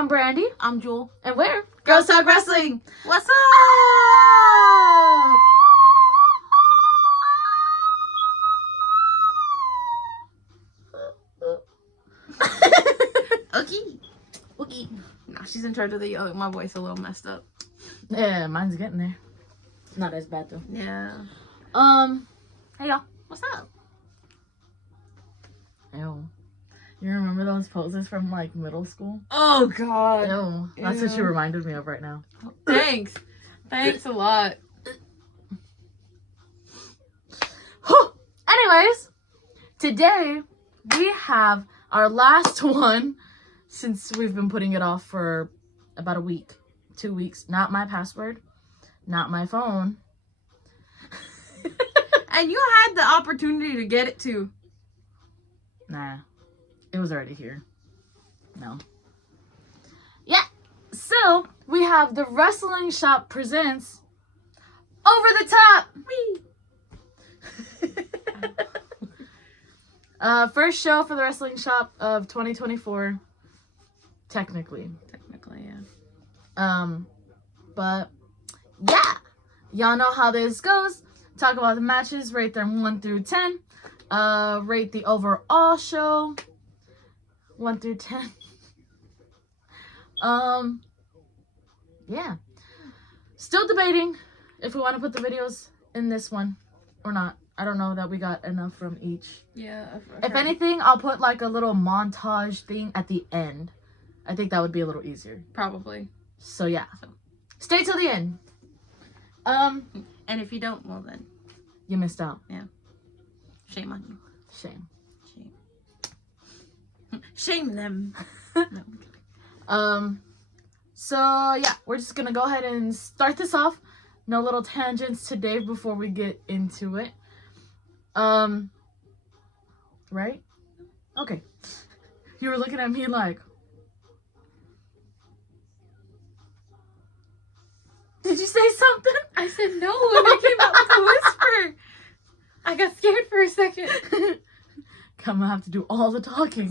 I'm Brandy. I'm Jewel. And we're Girls Talk Wrestling. What's up? Okay. No, she's in charge of the yelling. My voice a little messed up. Yeah, mine's getting there. Not as bad though. Yeah. Hey y'all. What's up? Ew. You remember those poses from like middle school? Oh God. Ew. That's what you reminded me of right now. Thanks. Thanks a lot. Anyways, today we have our last one since we've been putting it off for about a week, 2 weeks. Not my password, not my phone. And you had the opportunity to get it too. Nah, it was already here. No. Yeah, so we have the Wrestling Shop presents Over the Top. First show for the Wrestling Shop of 2024. Technically, yeah. But yeah, y'all know how this goes. Talk about the matches, rate them 1 through 10. Rate the overall show 1 through 10. Yeah. Still debating if we want to put the videos in this one or not. I don't know that we got enough from each. Yeah. If anything, I'll put like a little montage thing at the end. I think that would be a little easier. Probably. So yeah. Stay till the end. And if you don't, well then. You missed out. Yeah. Shame on you. Shame. Shame them. No. So yeah, we're just gonna go ahead and start this off. No little tangents today before we get into it. Right? Okay. You were looking at me like, did you say something? I said no, and it came out like a whisper. I got scared for a second. I'm gonna have to do all the talking.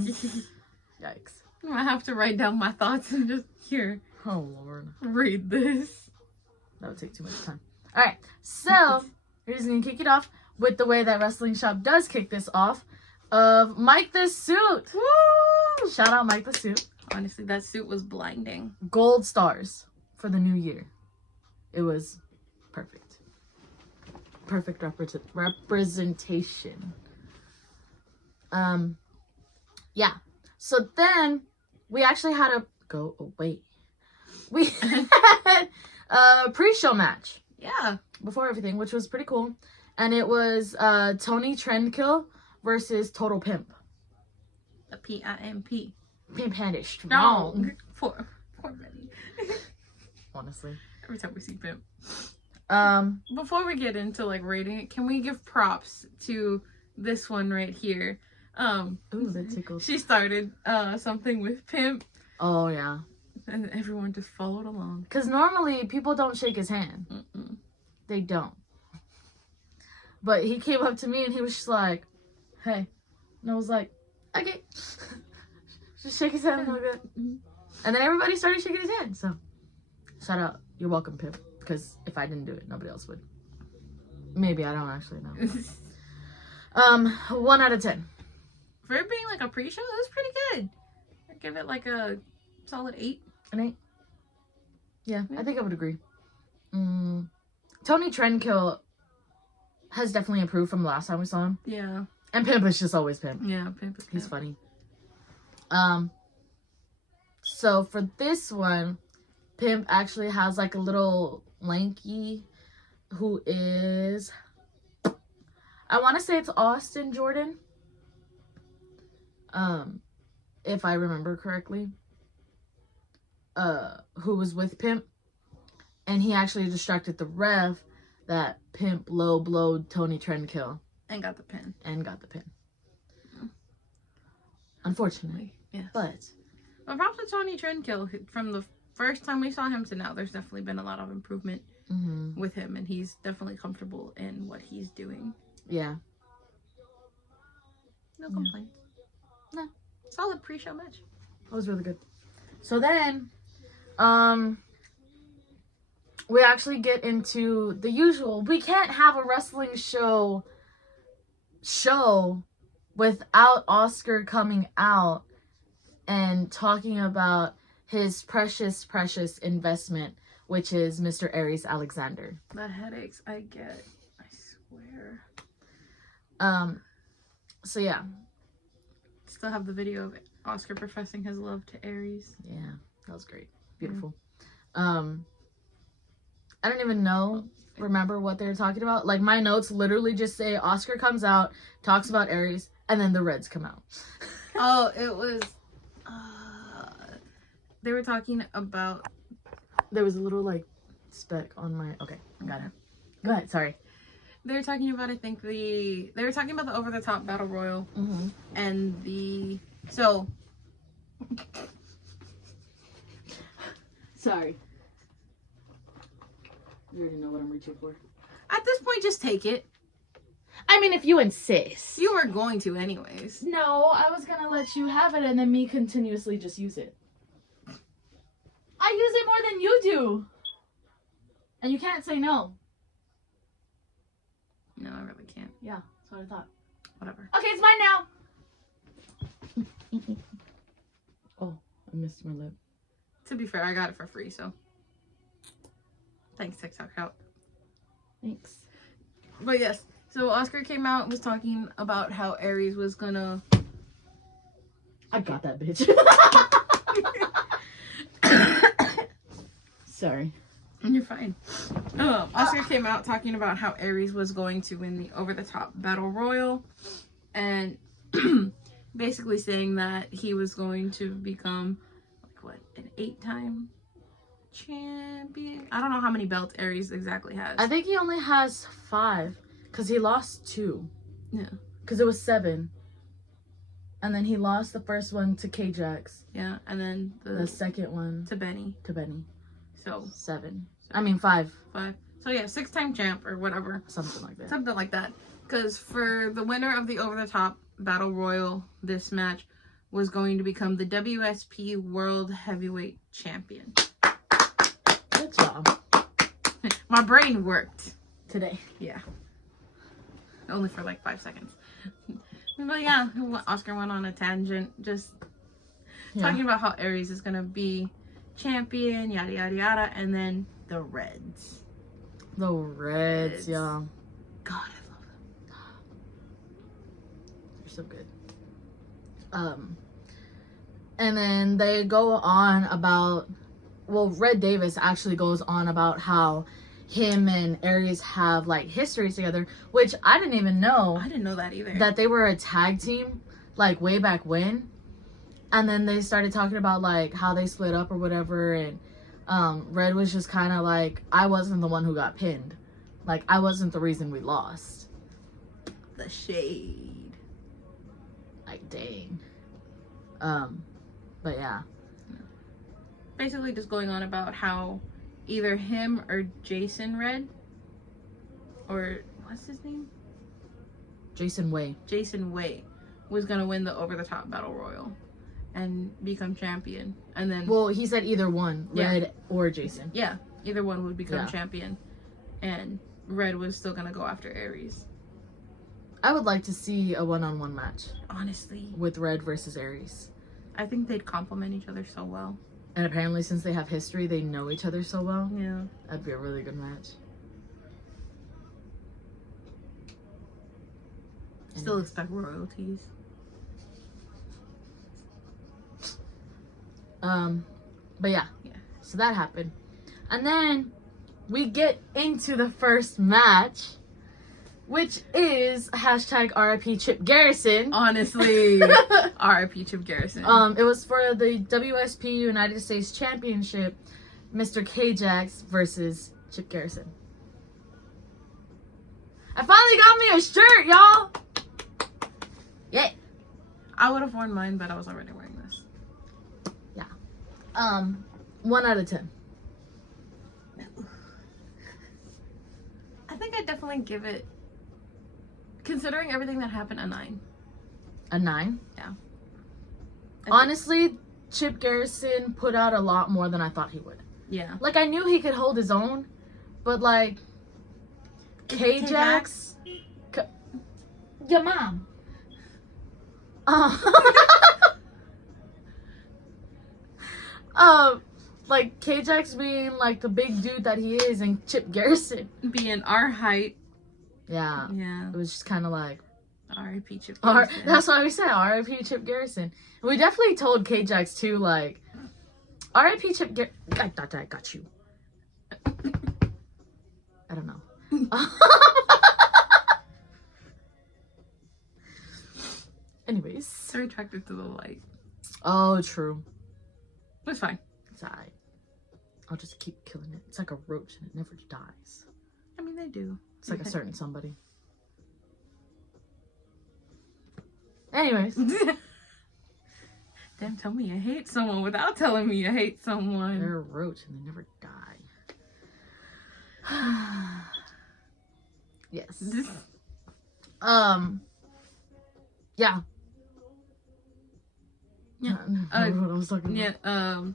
Yikes. I'm gonna have to write down my thoughts and just here. Oh Lord. Read this. That would take too much time. Alright, so we're just gonna kick it off with the way that Wrestling Shop does kick this off. Of Mike the Suit. Woo! Shout out Mike the Suit. Honestly, that suit was blinding. Gold stars for the new year. It was perfect. Perfect representation. Yeah. So then we actually had a go away. We had a pre-show match. Yeah. Before everything, which was pretty cool. And it was Tony Trendkill versus Total Pimp. A P-I-M-P. Pimp-handed Strong. Poor Betty. Honestly. Every time we see Pimp. Before we get into like rating it, can we give props to this one right here? Ooh, that tickles. She started something with Pimp. Oh yeah. And everyone just followed along. Because normally people don't shake his hand. Mm-mm. They don't. But he came up to me and he was just like, hey. And I was like, okay. Just shake his hand a little bit. And then everybody started shaking his hand. So, shout out. You're welcome, Pimp. Because if I didn't do it, nobody else would. Maybe. I don't actually know. 1 out of 10. For it being like a pre-show, it was pretty good. I'd give it like a solid 8. An 8? Yeah, I think I would agree. Tony Trendkill has definitely improved from the last time we saw him. Yeah. And Pimp is just always Pimp. Yeah, Pimp is Pimp. He's funny. So for this one, Pimp actually has like a little lanky who is, I want to say it's Austin Jordan. If I remember correctly. Who was with Pimp. And he actually distracted the ref that Pimp low blowed Tony Trendkill. And got the pin. Unfortunately. Yeah. But props to Tony Trendkill. From the first time we saw him to now, there's definitely been a lot of improvement with him. And he's definitely comfortable in what he's doing. Yeah. No complaints. No. Solid pre-show match. That was really good. So then, we actually get into the usual. We can't have a wrestling show without Oscar coming out and talking about his precious investment, which is Mr. Aries Alexander. The headaches I get, I swear. So yeah. Still have the video of Oscar professing his love to Aries. Yeah, that was great. Beautiful. I don't even remember what they were talking about. Like, my notes literally just say Oscar comes out, talks about Aries, and then the Reds come out. Oh, it was, they were talking about... There was a little, like, speck on my... Okay, I got it. Go ahead, sorry. They were talking about, I think, they were talking about the over-the-top battle royal. Mm-hmm. And the... So... Sorry. You already know what I'm reaching for. At this point, just take it. I mean, if you insist. You were going to anyways. No, I was gonna let you have it and then me continuously just use it. I use it more than you do. And you can't say no. No, I really can't. Yeah, that's what I thought. Whatever. Okay, it's mine now. Oh, I missed my lip. To be fair, I got it for free, so... Thanks, TikTok help. Thanks. But yes, so Oscar came out and was talking about how Aries was gonna... I got that bitch. Sorry. You're fine. Oscar came out talking about how Aries was going to win the over-the-top battle royal. And basically saying that he was going to become, like, what, an 8-time champion? I don't know how many belts Aries exactly has. I think he only has 5. Because he lost 2. Yeah. Because it was 7. And then he lost the first one to K-Jax. Yeah, and then The second one to Benny. to Benny. So 7. I mean 5. 5. So yeah, 6-time champ or whatever. Something like that. Something like that. Because for the winner of the over-the-top battle royal, this match was going to become the WSP World Heavyweight Champion. Good job. My brain worked. Today. Yeah. Only for like 5 seconds. But yeah, Oscar went on a tangent, just talking about how Aries is going to be champion, yada yada yada, and then the Reds. The Reds, yeah. God, I love them. They're so good. And then they go on about, well, Red Davis actually goes on about how him and Aries have like history together, which I didn't even know. I didn't know that either. That they were a tag team like way back when. And then they started talking about like how they split up or whatever, and Red was just kind of like, I wasn't the one who got pinned. Like, I wasn't the reason we lost. The shade. Like, dang. But yeah. Basically just going on about how either him or Jason Red, or what's his name? Jason Way. Jason Way was gonna win the over-the-top battle royal and become champion. And then, Well, he said either one, Red or Jason. yeah, either one would become Yeah. champion, and Red was still gonna go after Aries. I would like to see a one-on-one match Honestly, with Red versus Aries. I think they'd complement each other so well. And apparently, since they have history, they know each other so well. Yeah. That'd be a really good match. Still expect royalties. But yeah. Yeah. So that happened. And then we get into the first match, which is hashtag RIP Chip Garrison. Honestly, RIP Chip Garrison. It was for the WSP United States Championship, Mr. K-Jax versus Chip Garrison. I finally got me a shirt, y'all! Yeah. I would have worn mine, but I was already wearing this. 1 out of 10. I think I'd definitely give it, considering everything that happened, a 9. A 9? Yeah. Honestly, Chip Garrison put out a lot more than I thought he would. Yeah. Like, I knew he could hold his own, but like K-Jax, your mom. Like K-Jax being like the big dude that he is, and Chip Garrison Being our height. Yeah. Yeah. It was just kind of like R.I.P. Chip Garrison. that's why we said R.I.P. Chip Garrison. We definitely told K-Jax too, like R.I.P. Chip Garrison. I thought I got you. I don't know. Anyways. So attracted to the light. Oh, true. It's fine. It's alright. I'll just keep killing it. It's like a roach and it never dies. I mean, they do. It's like a certain somebody. Anyways. Damn, tell me you hate someone without telling me you hate someone. They're a roach and they never die. Yes. Yeah. Yeah. I don't know what I was talking about. Yeah.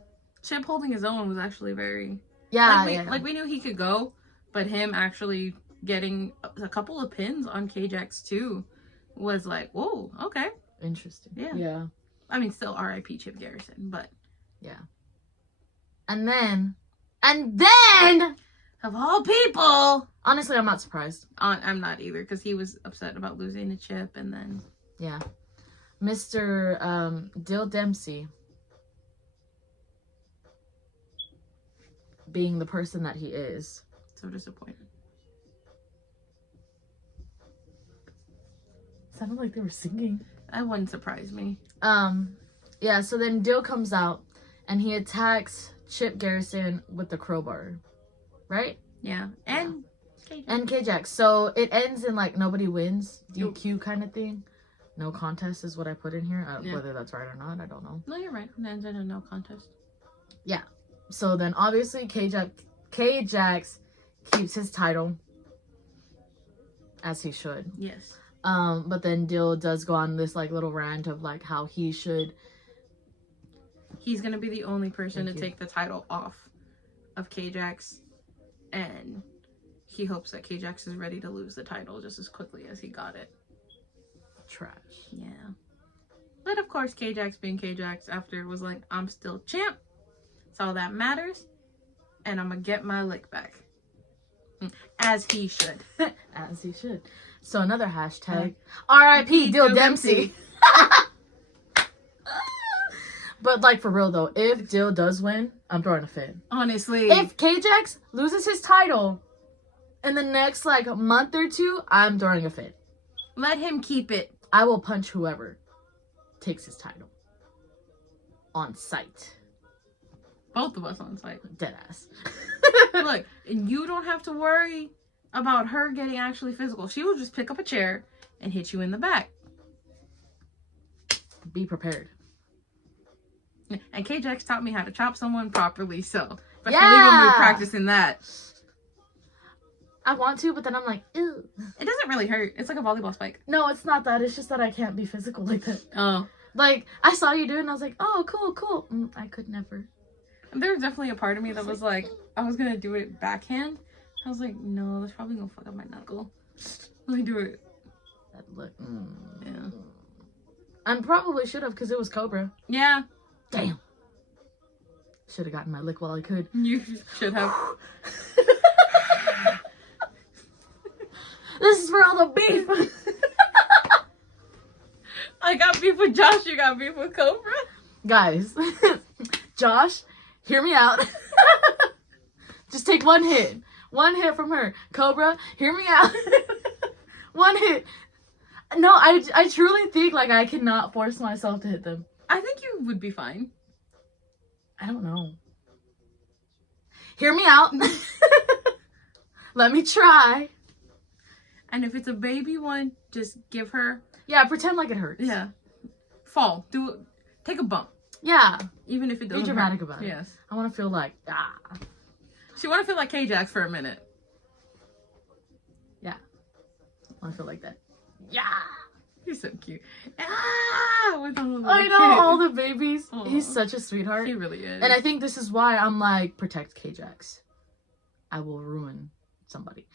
Chip holding his own was actually very. Yeah, Like we knew he could go, but him actually getting a couple of pins on K-Jax too was like, whoa, okay. Interesting. Yeah. Yeah. I mean, still R.I.P. Chip Garrison, but Yeah. And then of all people, honestly, I'm not surprised. I'm not either, because he was upset about losing to Chip, and then Yeah. Mr. Dill Dempsey being the person that he is. so disappointed. Sounded like they were singing. That wouldn't surprise me. Yeah, so then Dill comes out and he attacks Chip Garrison with the crowbar. Right? Yeah, and K-Jax. And K-Jax. So it ends in like nobody wins, DQ kind of thing. No contest is what I put in here. Yeah. Whether that's right or not, I don't know. No, you're right. And ends in a no contest. Yeah. So then obviously K-Jax keeps his title, as he should. Yes. But then Dill does go on this like little rant of like how he's gonna be the only person Thank to you. take the title off of K-Jax, and he hopes that K-Jax is ready to lose the title just as quickly as he got it. trash. Yeah. But of course, K-Jax being K-Jax after it was like, I'm still champ. That's all that matters. And I'm gonna get my lick back. As he should. As he should. So another hashtag. R.I.P. Dill Dempsey. But like for real though, if Dill does win, I'm throwing a fit. Honestly. If K-Jax loses his title in the next like month or two, I'm throwing a fit. Let him keep it. I will punch whoever takes his title. On sight. Both of us on site. Deadass. Look, and you don't have to worry about her getting actually physical. She will just pick up a chair and hit you in the back. Be prepared. And K-Jax taught me how to chop someone properly, so I Yeah. believe I'm be practicing that. I want to, but then I'm like, ew. It doesn't really hurt. It's like a volleyball spike. No, it's not that. It's just that I can't be physical like that. Oh. Like, I saw you do it and I was like, oh, cool. I could never. There was definitely a part of me that was like, I was gonna do it backhand. I was like, no, that's probably gonna fuck up my knuckle. Let me do it. That look. Yeah. I probably should have because it was Cobra. Yeah, Damn. Should have gotten my lick while I could. you should have. This is for all the beef. I got beef with Josh, you got beef with Cobra? Guys, Josh, hear me out. Just take one hit. One hit from her. Cobra, hear me out. One hit. No, I truly think like I cannot force myself to hit them. I think you would be fine. I don't know. Hear me out. Let me try. And if it's a baby one, just give her, Yeah, pretend like it hurts. yeah, fall. Do it. Take a bump. Yeah. Even if it doesn't Be dramatic hurt. about it. Yes. I want to feel like, She want to feel like K-Jax for a minute. I want to feel like that. Yeah. He's so cute. Ah, with all the I know, kids. all the babies. Aw. He's such a sweetheart. He really is. And I think this is why I'm like, protect K-Jax. I will ruin somebody.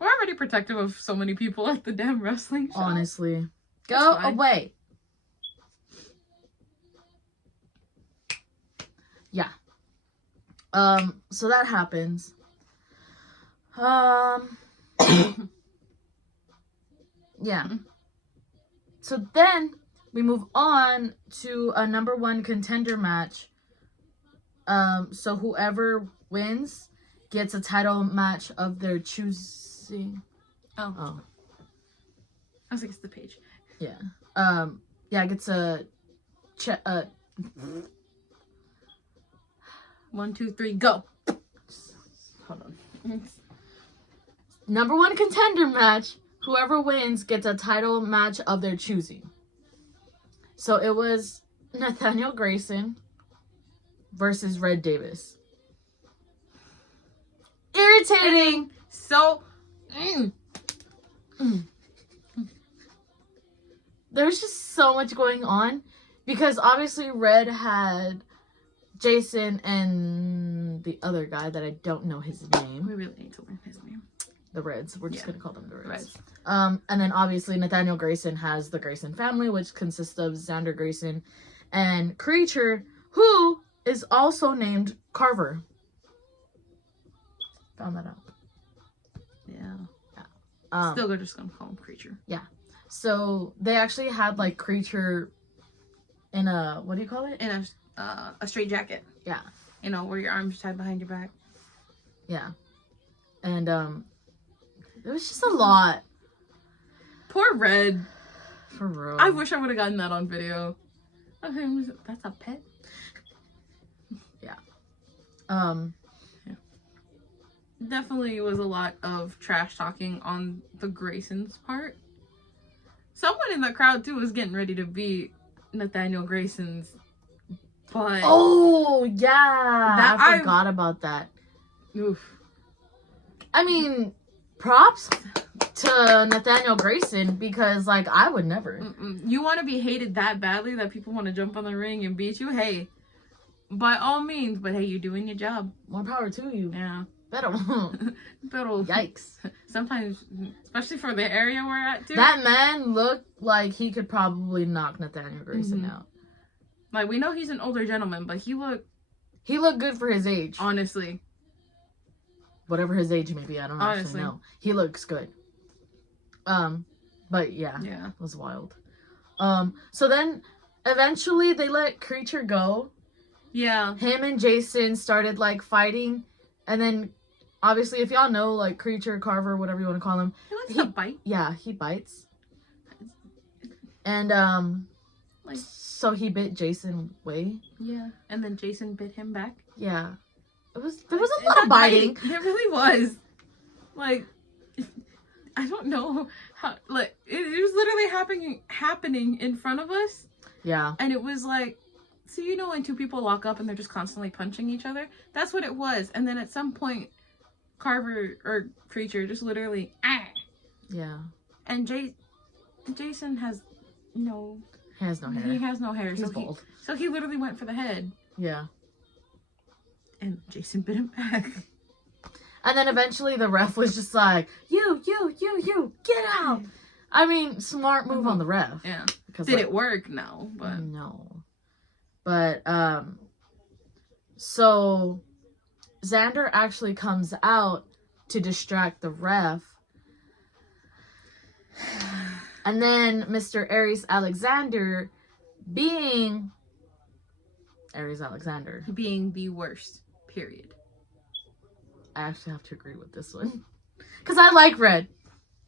We're already protective of so many people at the damn wrestling show. Honestly. That's Go fine. away. Yeah. So that happens. Yeah. So then we move on to a number one contender match. So whoever wins gets a title match of their choosing. Oh. I was like, it's the page. Yeah. Yeah, gets a 1, 2, 3, go. hold on. Number one contender match. Whoever wins gets a title match of their choosing. So it was Nathaniel Grayson versus Red Davis. Irritating. So, There's just so much going on because obviously Red had Jason and the other guy that I don't know his name. we really need to learn his name. The Reds. We're just Yeah. gonna call them the Reds. Reds. And then obviously Nathaniel Grayson has the Grayson family, which consists of Xander Grayson and Creature, who is also named Carver. Found that out. Yeah. Still, we're just gonna call him Creature. So they actually had like Creature in a, what do you call it? In a straight jacket. Yeah. You know, where your arms are tied behind your back. Yeah. And it was just a lot. Poor Red. For real. I wish I would have gotten that on video. Okay, that's a pet. Definitely was a lot of trash talking on the Graysons' part. Someone in the crowd too was getting ready to beat Nathaniel Grayson's butt. Oh yeah, That I forgot about that. Oof. I mean, props to Nathaniel Grayson because like I would never. You want to be hated that badly that people want to jump on the ring and beat you? Hey, by all means. But hey, you're doing your job. More power to you. Yeah. Better. But Yikes. sometimes, especially for the area we're at too. That man looked like he could probably knock Nathaniel Grayson Mhm. out. Like, we know he's an older gentleman, but he looked, He looked good for his age. honestly. Whatever his age may be, I don't Honestly. actually know. He looks good. But yeah, Yeah. it was wild. So then eventually they let Creature go. Yeah. Him and Jason started like fighting, and then obviously if y'all know like Creature, Carver, whatever you want to call him, He likes He- to bite. yeah, he bites. And Like- so he bit Jason way. Yeah. And then Jason bit him back. Yeah. There was a lot That of biting. There really was. Like, I don't know how, like, it was literally happening in front of us. Yeah. And it was like, so you know when two people lock up and they're just constantly punching each other? That's what it was. And then at some point, Carver or Creature just literally, Yeah. and Jason has no, He has no he hair. has no hair. He's So bald. he literally went for the head. Yeah. And Jason bit him back. And then eventually the ref was just like, you, get out. I mean, smart move on the ref. Yeah. Because, Did like, it work? No. But No. But, so Xander actually comes out to distract the ref. And then Mr. Aries Alexander, being Aries Alexander, being the worst, period. I actually have to agree with this one. Because I like Red.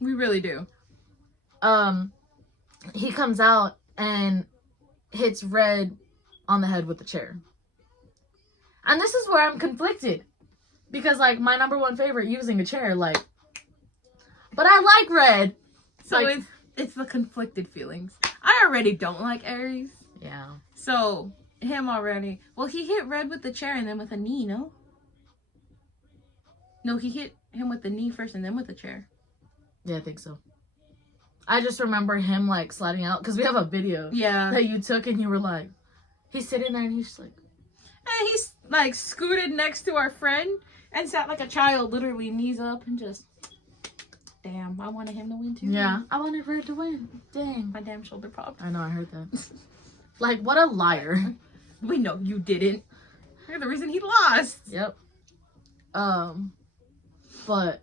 We really do. He comes out and hits Red on the head with the chair. And this is where I'm conflicted. Because, like, my number one favorite using a chair, like... But I like Red. So Like- it's the conflicted feelings. I already don't like Aries. Yeah. So, him already. Well, he hit Red with the chair and then with a knee, no? No, he hit him with the knee first and then with the chair. Yeah, I think so. I just remember him like sliding out because we have a video Yeah. that you took and you were like, he's sitting there and he's just like, And he's like scooted next to our friend and sat like a child, literally knees up and just, damn, I wanted him to win too. yeah, I wanted Red to win. Dang. My damn shoulder popped. I know, I heard that. Like, what a liar. We know you didn't. You're the reason he lost. Yep. But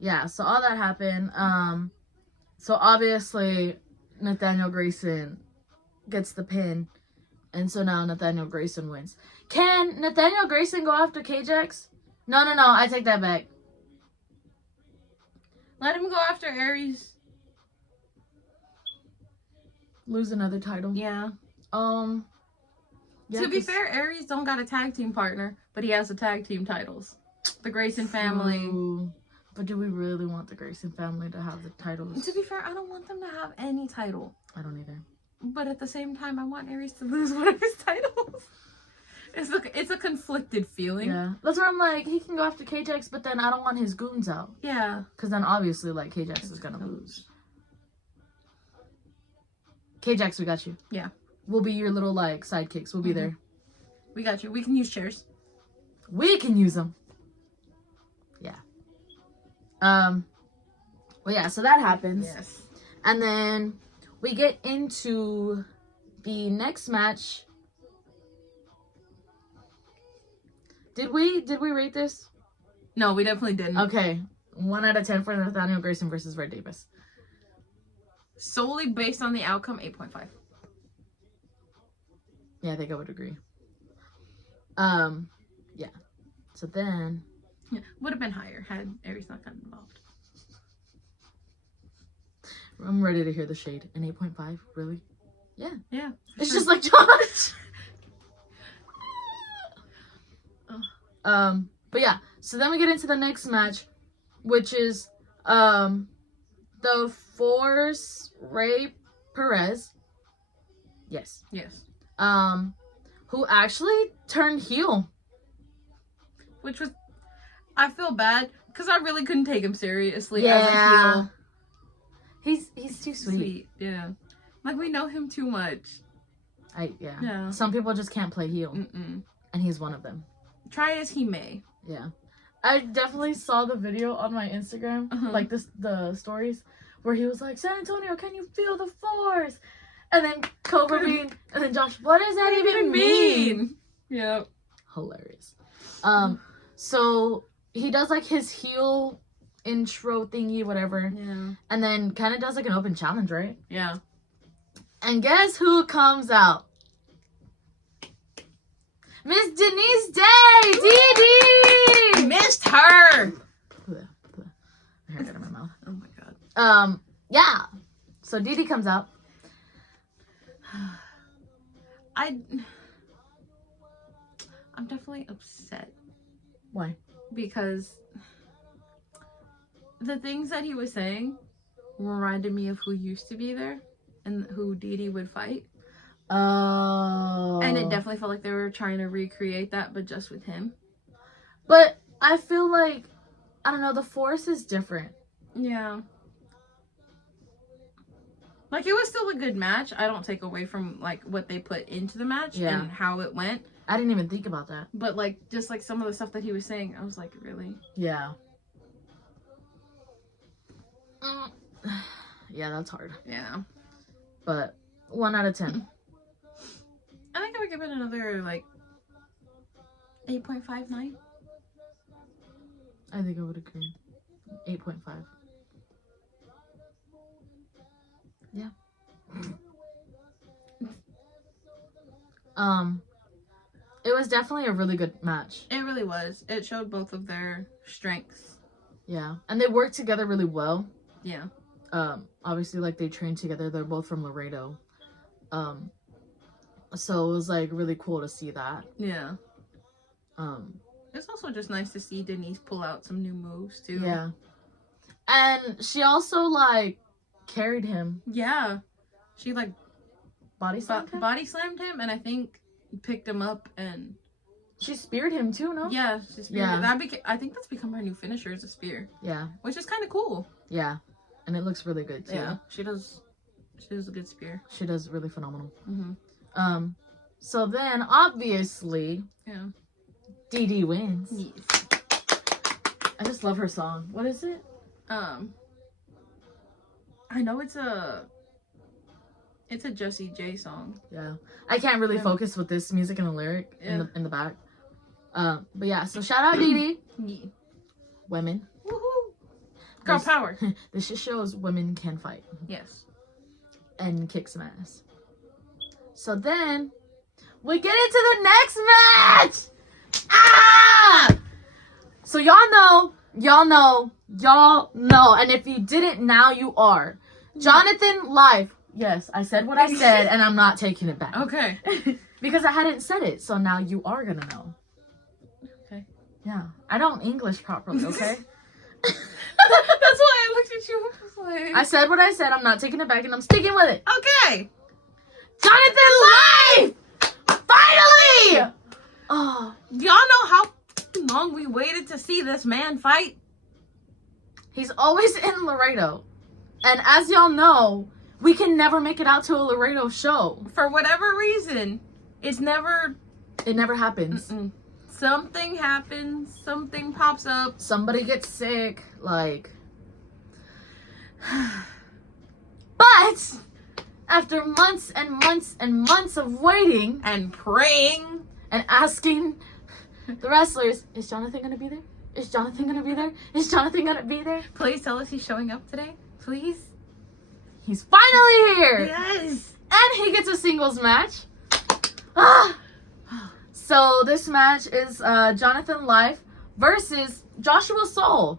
yeah, so all that happened. So obviously Nathaniel Grayson gets the pin, and so now Nathaniel Grayson wins. Can Nathaniel Grayson go after KJX? No, I take that back. Let him go after Aries. Lose another title. Yeah. Yeah, To be 'cause- fair, Aries don't got a tag team partner, but he has the tag team titles. The Grayson family. Ooh. But do we really want the Grayson family to have the titles? To be fair, I don't want them to have any title. I don't either. But at the same time, I want Aries to lose one of his titles. It's a conflicted feeling. Yeah. That's where I'm like, he can go after KJX, but then I don't want his goons out. Yeah. Because then obviously, like, KJX is going to lose. KJX, we got you. Yeah. We'll be your little, like, sidekicks. We'll be there. We got you. We can use chairs. We can use them. Yeah. Well, yeah, so that happens. Yes. And then we get into the next match. Did we rate this? No, we definitely didn't. Okay. 1 out of 10 for Nathaniel Grayson versus Red Davis. Solely based on the outcome, 8.5. Yeah, I think I would agree. Yeah. So then Yeah. Would have been higher had Aries not gotten involved. I'm ready to hear the shade. An 8.5? Really? Yeah. It's just like Josh. But yeah, so then we get into the next match, which is the Force Ray Perez. Yes. Yes. Who actually turned heel. Which was, I feel bad because I really couldn't take him seriously as a heel. He's too sweet. Yeah. Like, we know him too much. Yeah. Some people just can't play heel, Mm-mm. and he's one of them. Try as he may. Yeah. I definitely saw the video on my Instagram, like the stories, where he was like, San Antonio, can you feel the force? And then Cobra Bean, and then Josh, what does that even mean? Yep. Hilarious. So he does like his heel intro thingy, whatever, Yeah. and then kind of does like an open challenge, right? Yeah. And guess who comes out? Miss Denise Day! Dee! Missed her! My hair got in my mouth. Oh my god. Yeah. So Dee Dee comes out. I'm definitely upset Why? because the things that he was saying reminded me of who used to be there and who Dee Dee would fight. Oh. And it definitely felt like they were trying to recreate that, but just with him. But I feel like, I don't know, the force is different. Yeah. Like, it was still a good match. I don't take away from, like, what they put into the match and how it went. I didn't even think about that. But, like, just, like, some of the stuff that he was saying, I was like, really? Yeah. Yeah, that's hard. Yeah. But 1 out of 10. I think I would give it another, like, 8.59. I think I would agree. 8.5. Yeah. It was definitely a really good match. It really was. It showed both of their strengths. Yeah. And they worked together really well. Yeah. Obviously, like, they trained together. They're both from Laredo. So it was, like, really cool to see that. Yeah. It's also just nice to see Denise pull out some new moves, too. Yeah. And she also, like, carried him. Yeah. She, like, Body slammed him? body slammed him, and I think picked him up, and... She speared him, too, no? Yeah, she speared Yeah. him. I think that's become her new finisher, is a spear. Yeah. Which is kind of cool. Yeah. And it looks really good too. Yeah, she does a good spear. She does really phenomenal. Mm-hmm. So then obviously, Yeah. DD wins. Yes. I just love her song. What is it? I know it's a Jessie J song. Yeah, I can't really Yeah. focus with this music and the lyric Yeah. in the back. But yeah, so shout out DD. Yeah. Women. Woohoo! Girl This- power. This just shows women can fight Yes. and kick some ass. So then we get into the next match. Ah! So y'all know, and if you didn't, now you are. Jonathan Life. Yes, I said what I said, and I'm not taking it back. Okay. Because I hadn't said it, so now you are gonna know. Okay. Yeah, I don't English properly, okay? That's why I looked at you. I was like, I said what I said, I'm not taking it back, and I'm sticking with it. okay. Jonathan Life! Finally! Oh, Do y'all know how long we waited to see this man fight? he's always in Laredo. And as y'all know, we can never make it out to a Laredo show. For whatever reason, it's never. It never happens. Something happens. Something pops up. Somebody gets sick, like. But after months and months and months of waiting And praying. and asking the wrestlers, is Jonathan gonna be there? Is Jonathan gonna be there? Is Jonathan gonna be there? Please tell us he's showing up today. Please. He's finally here! Yes. And he gets a singles match. Ah! So this match is Jonathan Life versus Joshua Soul.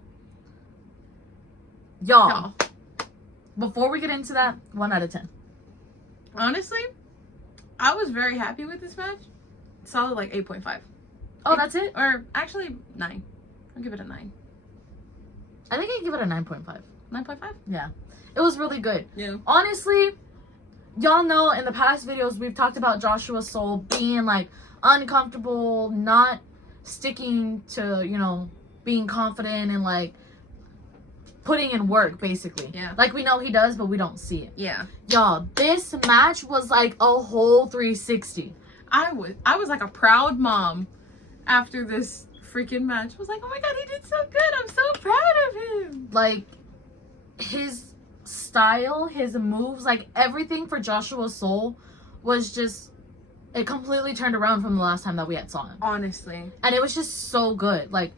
Y'all, before we get into that, 1 out of 10. Honestly, I was very happy with this match. Solid like 8.5. Oh, that's it? Or actually 9. I'll give it a 9. I think I give it a 9.5. 9.5? Yeah. It was really good. Yeah. Honestly, y'all know in the past videos we've talked about Joshua Soul being like uncomfortable, not sticking to, being confident and like putting in work basically. Yeah. Like we know he does, but we don't see it. Yeah. Y'all, this match was like a whole 360. I was like a proud mom after this freaking match. I was like, oh my god, he did so good. I'm so proud of him. Like his style, his moves, like everything for Joshua Soul was just, it completely turned around from the last time that we had saw him. Honestly. And it was just so good. Like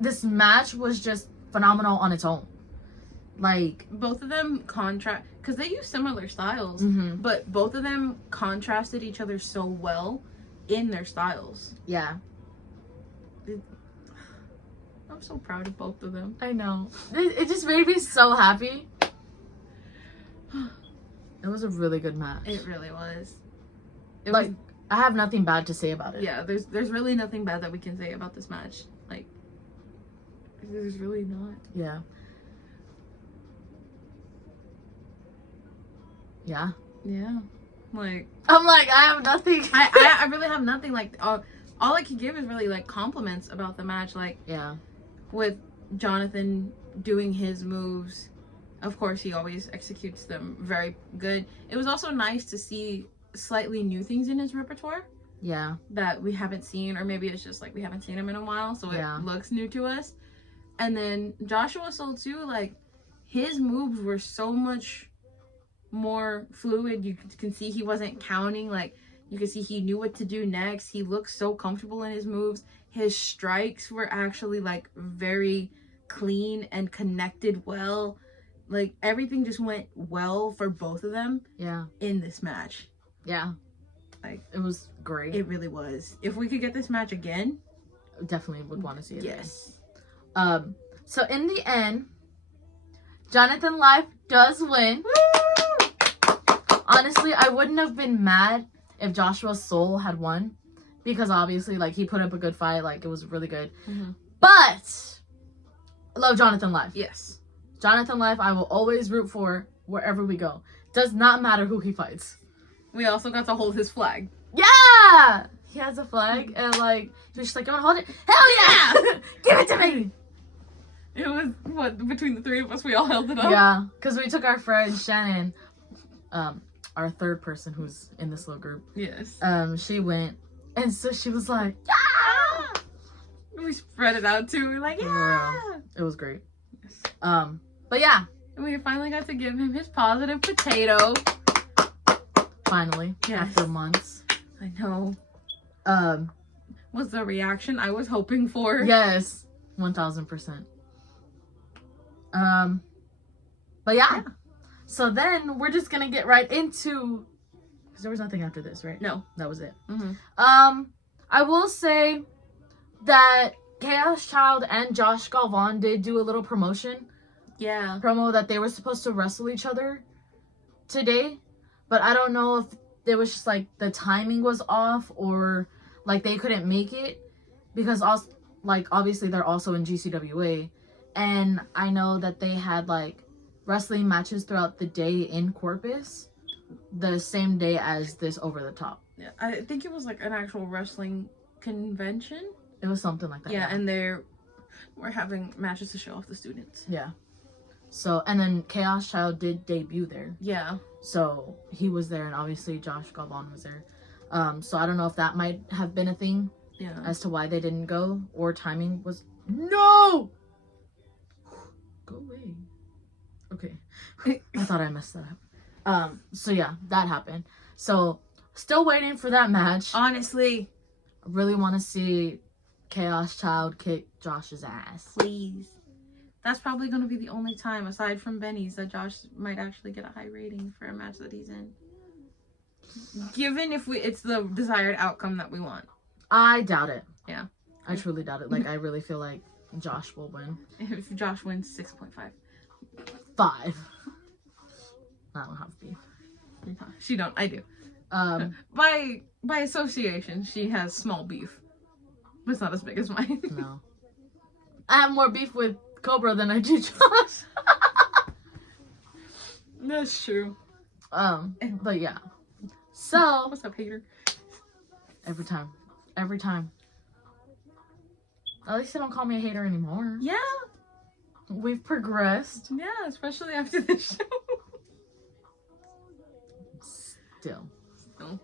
this match was just phenomenal on its own. Like Both of them because they use similar styles, mhm. but both of them contrasted each other so well in their styles. Yeah, I'm so proud of both of them. I know. It just made me so happy. It was a really good match. It really was. Like, I have nothing bad to say about it. Yeah, there's really nothing bad that we can say about this match. Like, there's really not. Yeah. Yeah. Yeah. Like, I'm like, I have nothing. I really have nothing. Like, all I can give is really like compliments about the match. Like, Yeah. with Jonathan doing his moves, of course he always executes them very good. It was also nice to see slightly new things in his repertoire Yeah. that we haven't seen, or maybe it's just like we haven't seen him in a while, so Yeah. it looks new to us. And then Joshua Soul too, like his moves were so much more fluid. You can see he wasn't counting. Like you can see he knew what to do next. He looked so comfortable in his moves. His strikes were actually like very clean and connected well. Like everything just went well for both of them Yeah. in this match. Yeah. Like, it was great. It really was. If we could get this match again, Definitely would want to see it. yes. So in the end, Jonathan Life does win. Honestly, I wouldn't have been mad if Joshua Soul had won, because obviously, like, he put up a good fight. Like, it was really good. Mhm. But I love Jonathan Life. Yes. Jonathan Life, I will always root for wherever we go. Does not matter who he fights. We also got to hold his flag. Yeah! He has a flag, and, like, he was just like, you want to hold it? Hell yeah! Give it to me! It was, what, between the three of us, we all held it up. Yeah, because we took our friend Shannon, our third person who's in this little group. Yes. She went, and so she was like, yeah! We spread it out too. We're like, yeah! It was great. Yes. But yeah, And we finally got to give him his positive potato. finally, Yes. after months. I know. Um, Was the reaction I was hoping for. yes, 1000%. But yeah. So then we're just gonna get right into, because there was nothing after this, right? No. That was it. Mm-hmm. I will say that Chaos Child and Josh Galvan did do a little Yeah. promo that they were supposed to wrestle each other today, but I don't know if it was just like the timing was off or like they couldn't make it, because also like obviously they're also in GCWA, and I know that they had like wrestling matches throughout the day in Corpus the same day as this Over the Top. Yeah. I think it was like an actual wrestling convention. It was something like that. Yeah, and we're having matches to show off the students. Yeah. So, and then Chaos Child did debut there. Yeah. So he was there, and obviously Josh Galvan was there. So I don't know if that might have been a thing Yeah. as to why they didn't go, or timing was no. Go away. Okay. I thought I messed that up. So yeah, that happened. So still waiting for that match. Honestly, I really want to see Chaos Child kick Josh's ass. please. That's probably going to be the only time, aside from Benny's, that Josh might actually get a high rating for a match that he's in. Given if it's the desired outcome that we want. I doubt it. Yeah. I truly doubt it. Like, I really feel like Josh will win. If Josh wins, 6.5. 5. I don't have beef. She don't. I do. By association, she has small beef. But it's not as big as mine. No. I have more beef with Cobra than I do Josh. That's true. But yeah. So, What's up, hater? every time. At least they don't call me a hater anymore. Yeah. We've progressed. Yeah, especially after this show. Still. Still.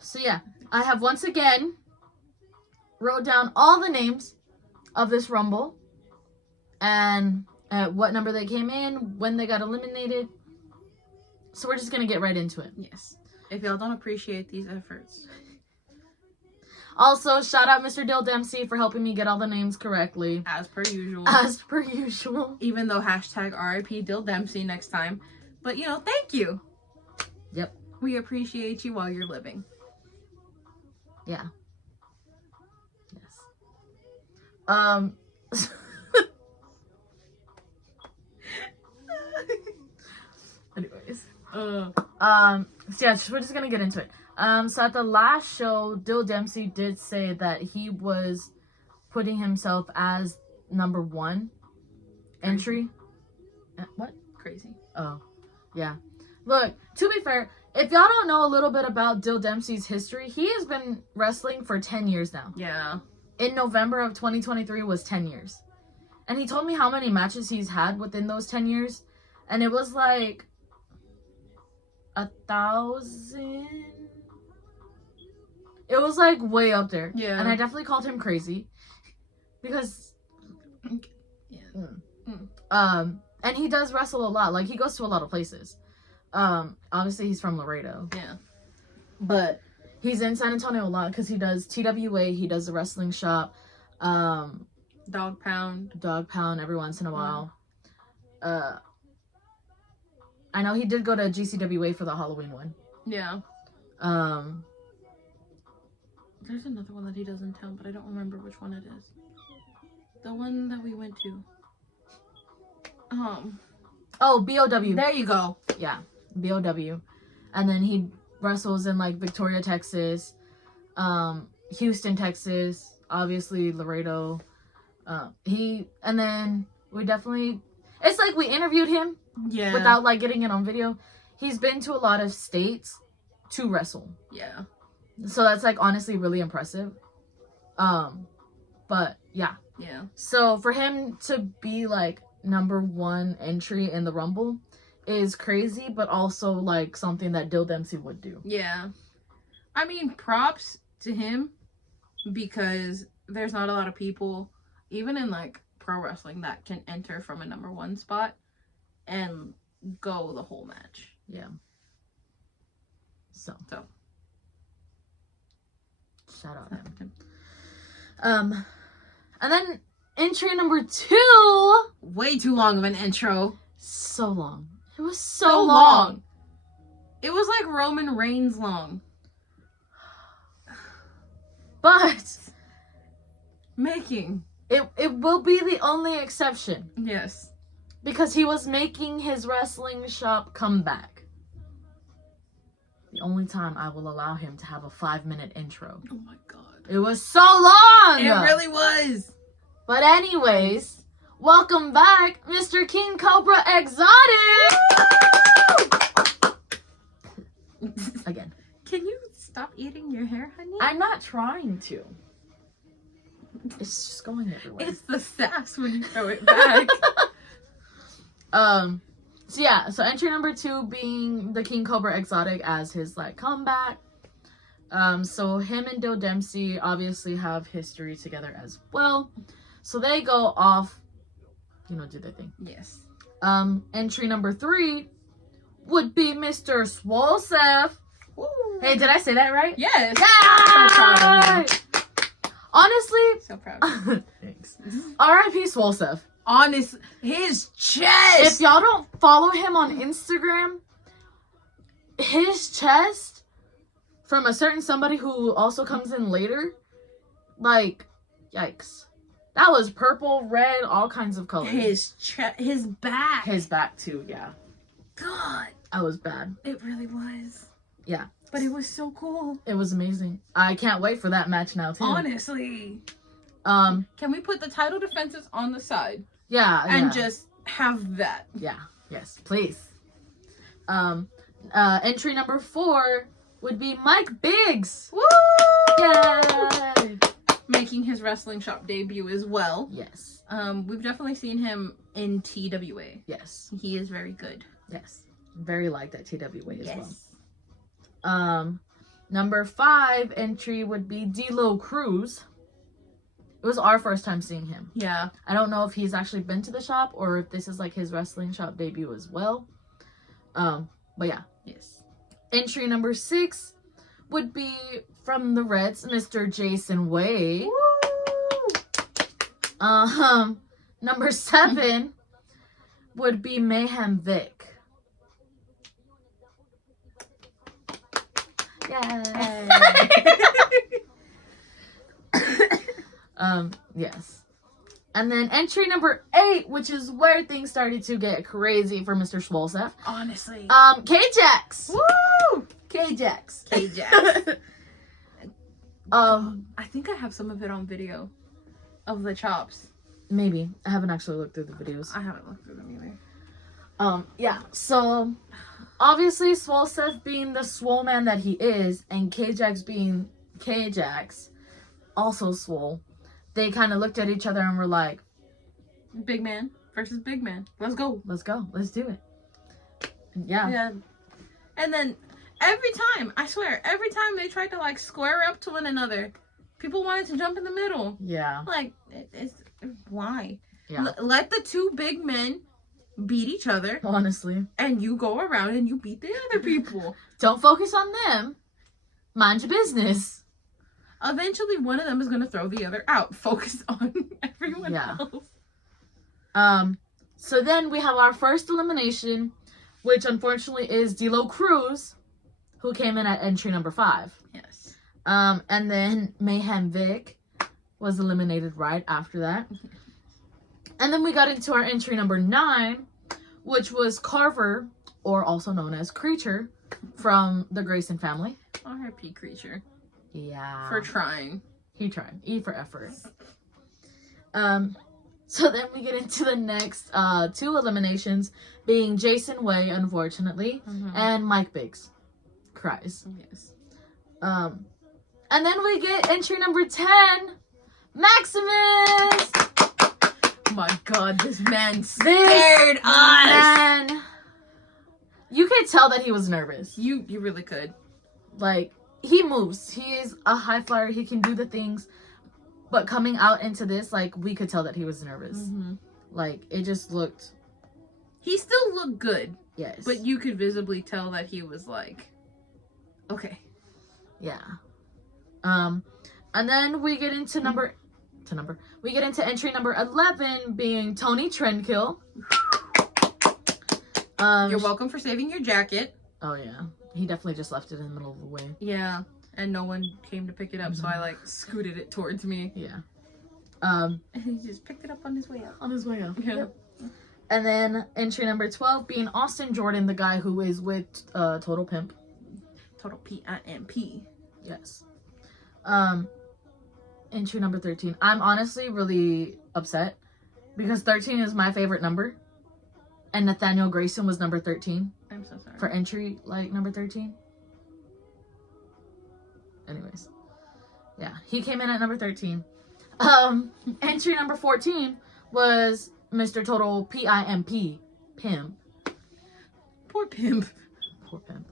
So yeah. I have once again wrote down all the names of this Rumble. And at what number they came in, when they got eliminated. So we're just gonna get right into it. Yes. If y'all don't appreciate these efforts. Also, shout out Mr. Dill Dempsey for helping me get all the names correctly. As per usual. As per usual. Even though hashtag RIP Dill Dempsey next time. But, you know, thank you. Yep. We appreciate you while you're living. Yeah. Yes. Anyways. So yeah, we're just gonna get into it. So at the last show, Dill Dempsey did say that he was putting himself as number 1 entry. What? Crazy. Oh, yeah. Look, to be fair, if y'all don't know a little bit about Dill Dempsey's history, he has been wrestling for 10 years now. Yeah. In November of 2023 was 10 years. And he told me how many matches he's had within those 10 years. And it was like 1,000. It was like way up there. Yeah. And I definitely called him crazy. Because Yeah. and he does wrestle a lot. Like, he goes to a lot of places. Obviously he's from Laredo. Yeah. But he's in San Antonio a lot because he does TWA, he does the wrestling shop, Dog Pound. Dog Pound every once in a while. I know he did go to GCWA for the Halloween one. Yeah. There's another one that he does in town, but I don't remember which one it is. The one that we went to. Oh, BOW. There you go. Yeah, BOW. And then he wrestles in like Victoria, Texas, Houston, Texas, obviously Laredo. And then we definitely, it's like we interviewed him Yeah. without like getting it on video. He's been to a lot of states to wrestle. Yeah. So that's like honestly really impressive. But yeah, Yeah. So for him to be like number 1 entry in the Rumble is crazy, but also like something that Dill Dempsey would do. Yeah. I mean, props to him because there's not a lot of people, even in like pro wrestling, that can enter from a number 1 spot and go the whole match. Yeah. So shout out him. And then entry number 2. Way too long of an intro. So long. It was so long. It was like Roman Reigns long. But Making. it will be the only exception. Yes. Because he was making his wrestling shop comeback. The only time I will allow him to have a 5-minute intro. Oh my god. It was so long! It really was. But anyways, welcome back, Mr. King Cobra Exotic! Again. Can you stop eating your hair, honey? I'm not trying to. It's just going everywhere. It's the sass when you throw it back. So entry number 2 being the King Cobra Exotic as his like comeback. So him and Dill Dempsey obviously have history together as well. So they go off, do their thing. Yes. Entry number 3 would be Mr. Swolsef. Hey, did I say that right? Yes. Yeah! So proud of you. Honestly, So proud. thanks. R.I.P. Swolsef. Honest, his If chest. y'all don't follow him on Instagram, his chest from a certain somebody who also comes in later, like, yikes. That was purple, red, all kinds of colors. His chest, his back. His back too, yeah. God, That was bad. it really was. Yeah. But it was so cool. It was amazing. I can't wait for that match now too. Honestly. Can we put the title defenses on the side Yeah. and yeah. just have that? Yeah. Yes, please. Entry number 4 would be Mike Biggs. Woo! Yay! Making his wrestling shop debut as well. Yes. We've definitely seen him in TWA. Yes. He is very good. Yes. Very liked at TWA as well. Number 5 entry would be D'Lo Cruz. It was our first time seeing him. Yeah. I don't know if he's actually been to the shop or if this is like his wrestling shop debut as well. But yeah. Yes. Entry number 6 would be from the Reds, Mr. Jason Way. Woo! Number 7 would be Mayhem Vic. Yay! Yes. And then entry number 8, which is where things started to get crazy for Mr. Swolsef. Honestly. K-Jax. Woo! K-Jax. K-Jax. Um, I think I have some of it on video of the chops. maybe. I haven't actually looked through the videos. I haven't looked through them either. Yeah, so obviously Swolsef being the swole man that he is, and K-Jax being K-Jax, also swole, they kind of looked at each other and were like, Big man versus big man. Let's go. let's go, let's do it. And yeah. And then every time they tried to like square up to one another, people wanted to jump in the middle. Yeah. Like, it's why? Yeah. Let the two big men beat each other, Honestly. and you go around and you beat the other people. Don't focus on them. Mind your business. Eventually, one of them is going to throw the other out. Focus on everyone else. So then we have our first elimination, which unfortunately is D'Lo Cruz, who came in at entry number 5. Yes. And then Mayhem Vic was eliminated right after that. And then we got into our entry number 9, which was Carver, or also known as Creature, from the Grayson family. R.I.P. Creature. Yeah. For trying. He tried. E for effort. So then we get into the next 2 eliminations, being Jason Way, unfortunately, and Mike Biggs. Cries. Yes. And then we get entry number 10, Maximus! my god, this man scared us. Man, you could tell that he was nervous. You really could. Like, he moves. He is a high flyer. He can do the things. But coming out into this, like, we could tell that he was nervous. Mm-hmm. Like, it just looked... He still looked good, Yes. but you could visibly tell that he was like, okay. Yeah. And then we get into we get into entry number 11 being Tony Trendkill. You're welcome for saving your jacket. Oh yeah. He definitely just left it in the middle of the way. Yeah. And no one came to pick it up, so I like scooted it towards me. Yeah. And he just picked it up on his way out. On his way out. Yeah. Yep. And then entry number 12 being Austin Jordan, the guy who is with Total Pimp. Total P-I-M-P. Yes. Entry number 13. I'm honestly really upset because 13 is my favorite number. And Nathaniel Grayson was number 13 I'm so sorry. for entry, like, number 13. Anyways. Yeah, he came in at number 13. Entry number 14 was Mr. Total P-I-M-P. Pimp. Poor Pimp. Poor Pimp.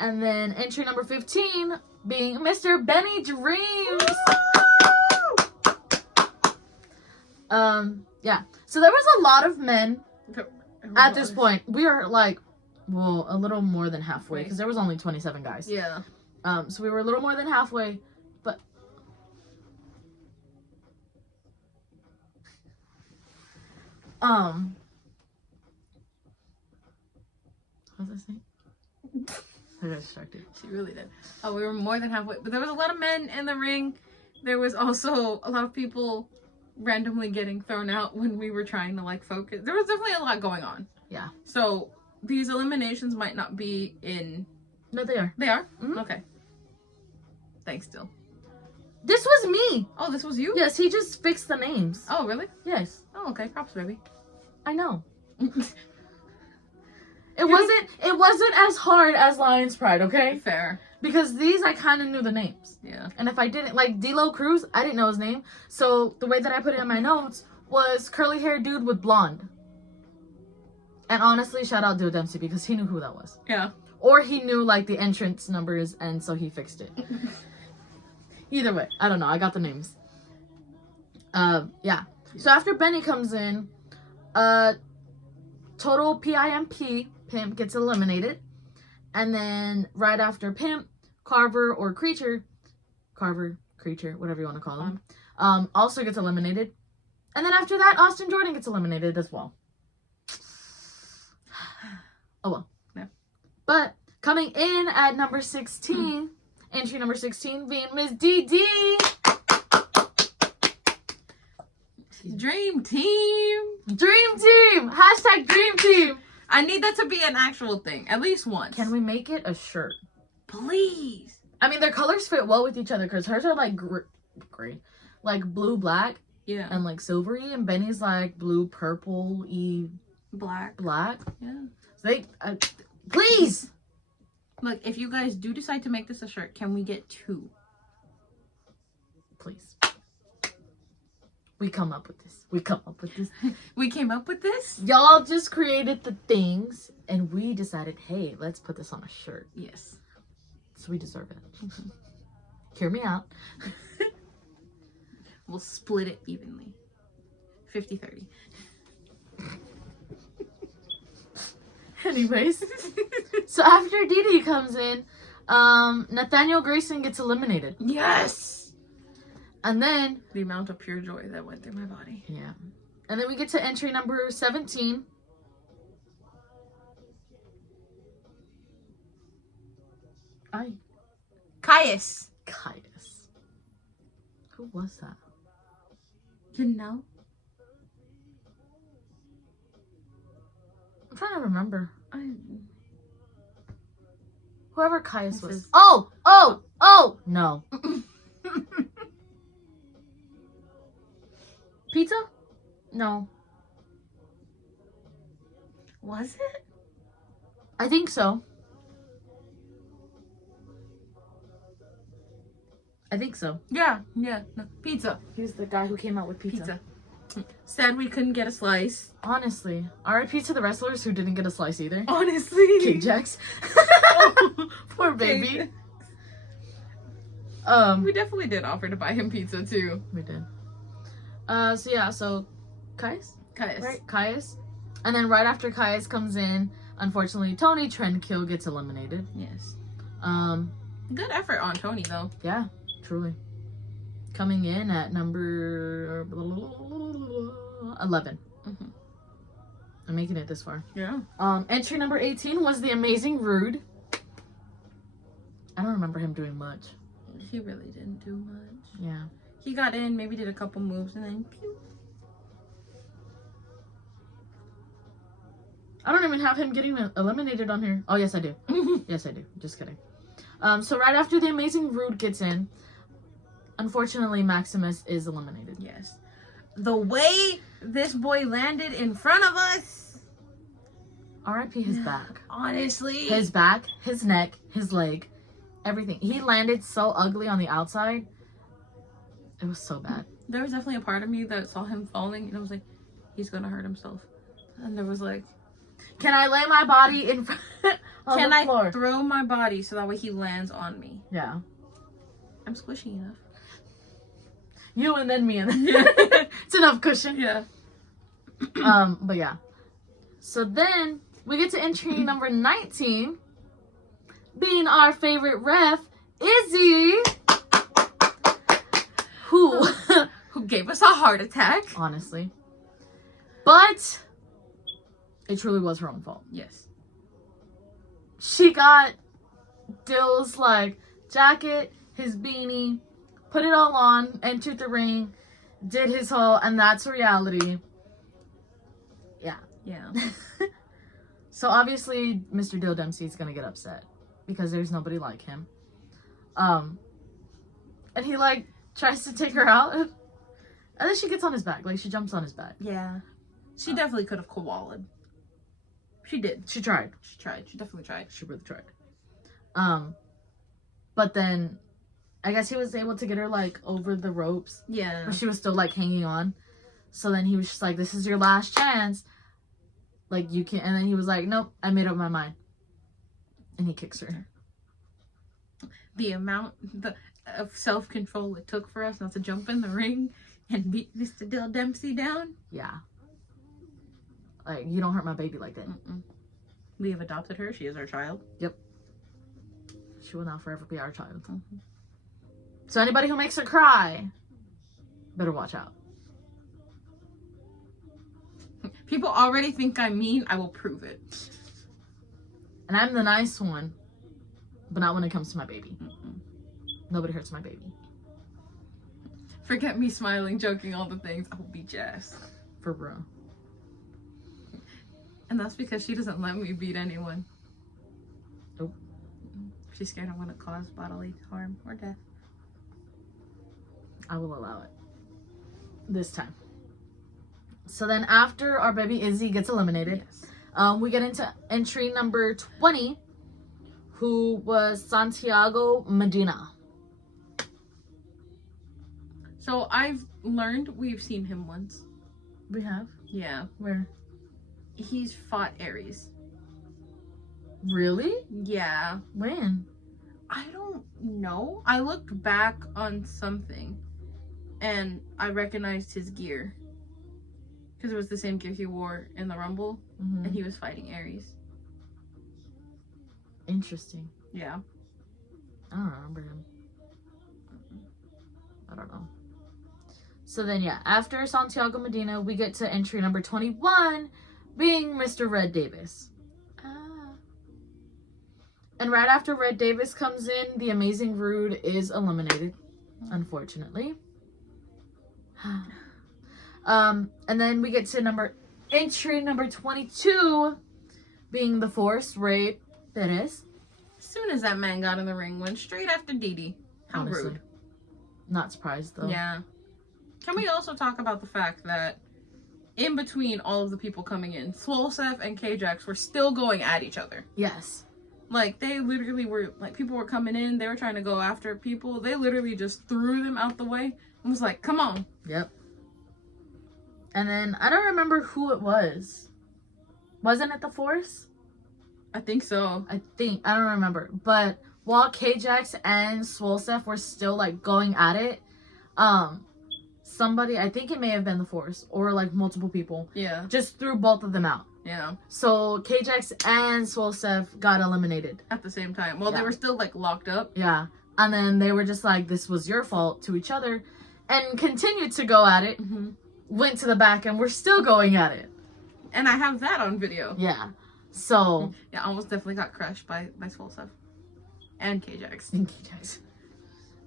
And then entry number 15 being Mr. Benny Dreams. Yeah. So there was a lot of men at this point. We are like, well, a little more than halfway because there was only 27 guys. Yeah. So we were a little more than halfway, but what was I saying? I got distracted. She really did. Oh, we were more than halfway. But there was a lot of men in the ring. There was also a lot of people randomly getting thrown out when we were trying to, like, focus. There was definitely a lot going on. Yeah. So, these eliminations might not be in... No, they are. They are? Mhm. Okay. Thanks, still. This was me. Oh, this was you? Yes, he just fixed the names. Oh, really? Yes, Oh, okay. Props, baby. I know. It wasn't as hard as Lion's Pride, okay? Fair. Because these I kind of knew the names. Yeah. And if I didn't, like D'Lo Cruz, I didn't know his name. So the way that I put it in my notes was curly hair dude with blonde. And honestly, shout out Dude Dempsey because he knew who that was. Yeah. Or he knew like the entrance numbers and so he fixed it. Either way, I don't know. I got the names. Yeah. So after Benny comes in, Total P-I-M-P, Pimp, gets eliminated. And then right after Pimp, Carver, whatever you want to call him, also gets eliminated. And then after that, Austin Jordan gets eliminated as well. Oh well. Yeah. But coming in at number 16, entry number 16 being Miss DD. Dream Team. Dream Team! Hashtag Dream Team! I need that to be an actual thing. At least once. Can we make it a shirt? Please. I mean, their colors fit well with each other because hers are like gray, like blue, black, Yeah. and like silvery, and Benny's like blue, purple-y, Black. black. Yeah. So they, please! Look, if you guys do decide to make this a shirt, can we get 2? Please. We come up with this. We come up with this. We came up with this? Y'all just created the things, and we decided, hey, let's put this on a shirt. Yes. So we deserve it. Hear me out. We'll split it evenly. 50-30. Anyways. So after Didi comes in, Nathaniel Grayson gets eliminated. Yes! And then... The amount of pure joy that went through my body. Yeah. And then we get to entry number 17. Caius. Caius. Who was that? You know? I'm trying to remember. Whoever Caius was. is- Oh! No. Pizza? No. Was it? I think so. I think so. Yeah. No. Pizza. He was the guy who came out with pizza. Sad we couldn't get a slice. Honestly. R.I.P. to the wrestlers who didn't get a slice either. Honestly. Kid Jax. Poor baby. We definitely did offer to buy him pizza too. We did. So Caius? Caius. Right? Caius. And then right after Caius comes in, unfortunately, Tony Trendkill gets eliminated. Yes. Good effort on Tony though. Yeah, truly. Coming in at number 11. Mm-hmm. I'm making it this far. Yeah. Entry number 18 was the Amazing Rude. I don't remember him doing much. He really didn't do much. Yeah. He got in, maybe did a couple moves, and then pew. I don't even have him getting eliminated on here. Oh, yes, I do. Yes, I do. Just kidding. So right after the Amazing Rude gets in, unfortunately, Maximus is eliminated. Yes. The way this boy landed in front of us. R.I.P. his back. Honestly. His back, his neck, his leg, everything. He landed so ugly on the outside. It was so bad. There was definitely a part of me that saw him falling, and I was like, he's gonna hurt himself. And there was like, can I lay my body in front on can the I floor? throw my body so that way he lands on me? Yeah. I'm squishy enough. You and then me and then. It's enough cushion. Yeah. But yeah. So then we get to entry number 19, being our favorite ref, Izzy, who gave us a heart attack. Honestly. But it truly was her own fault. Yes. She got Dill's like jacket, his beanie, put it all on, entered the ring, did his whole, and that's reality. Yeah. Yeah. So obviously Mr. Dill Dempsey is gonna get upset because there's nobody like him. And he like tries to take her out, and then she gets on his back, like she jumps on his back. Yeah. She definitely could have koala'd. She did. She tried. She tried. She definitely tried. She really tried. But then I guess he was able to get her like over the ropes. Yeah. But she was still like hanging on. So then he was just like, this is your last chance. Like you can, and then he was like, nope, I made up my mind. And he kicks her. The amount of self-control it took for us not to jump in the ring and beat Mr. Dill Dempsey down. Yeah. Like, you don't hurt my baby like that. Mm-mm. We have adopted her. She is our child. Yep. She will now forever be our child. Mm-hmm. So anybody who makes her cry, better watch out. People already think I'm mean. I will prove it. And I'm the nice one, but not when it comes to my baby. Mm-mm. Nobody hurts my baby. Forget me smiling, joking, all the things. I will beat your ass. For real. And that's because she doesn't let me beat anyone. Nope. She's scared I'm going to cause bodily harm or death. I will allow it. This time. So then after our baby Izzy gets eliminated, Yes. we get into entry number 20, who was Santiago Medina. So I've learned we've seen him once. We have? Yeah. Where? He's fought Aries. Really? Yeah. When? I don't know. I looked back on something and I recognized his gear. Because it was the same gear he wore in the Rumble. Mm-hmm. And he was fighting Aries. Interesting. Yeah. I don't remember him. I don't know. So then, yeah, after Santiago Medina, we get to entry number 21, being Mr. Red Davis. And right after Red Davis comes in, the Amazing Rude is eliminated, unfortunately. And then we get to entry number 22, being the Force, Rey Perez. As soon as that man got in the ring, went straight after Didi. How Honestly. rude. Not surprised, though. Yeah. Can we also talk about the fact that in between all of the people coming in, Swolesef and K-Jax were still going at each other? Yes. Like, they literally were, like, people were coming in, they were trying to go after people. They literally just threw them out the way and was like, come on. Yep. And then, I don't remember who it was. Wasn't it the Force? I think so. I don't remember. But while K-Jax and Swolesef were still, like, going at it, somebody, I think it may have been the Force, or, like, multiple people, Yeah. just threw both of them out. Yeah. So K-Jax and Swolesef got eliminated. At the same time. Well, Yeah. they were still, like, locked up. Yeah. And then they were just like, this was your fault to each other. And continued to go at it. Mm-hmm. Went to the back and we're still going at it. And I have that on video. Yeah. So. Yeah, I almost definitely got crushed by Swole Stuff. And K-Jax. K-Jax.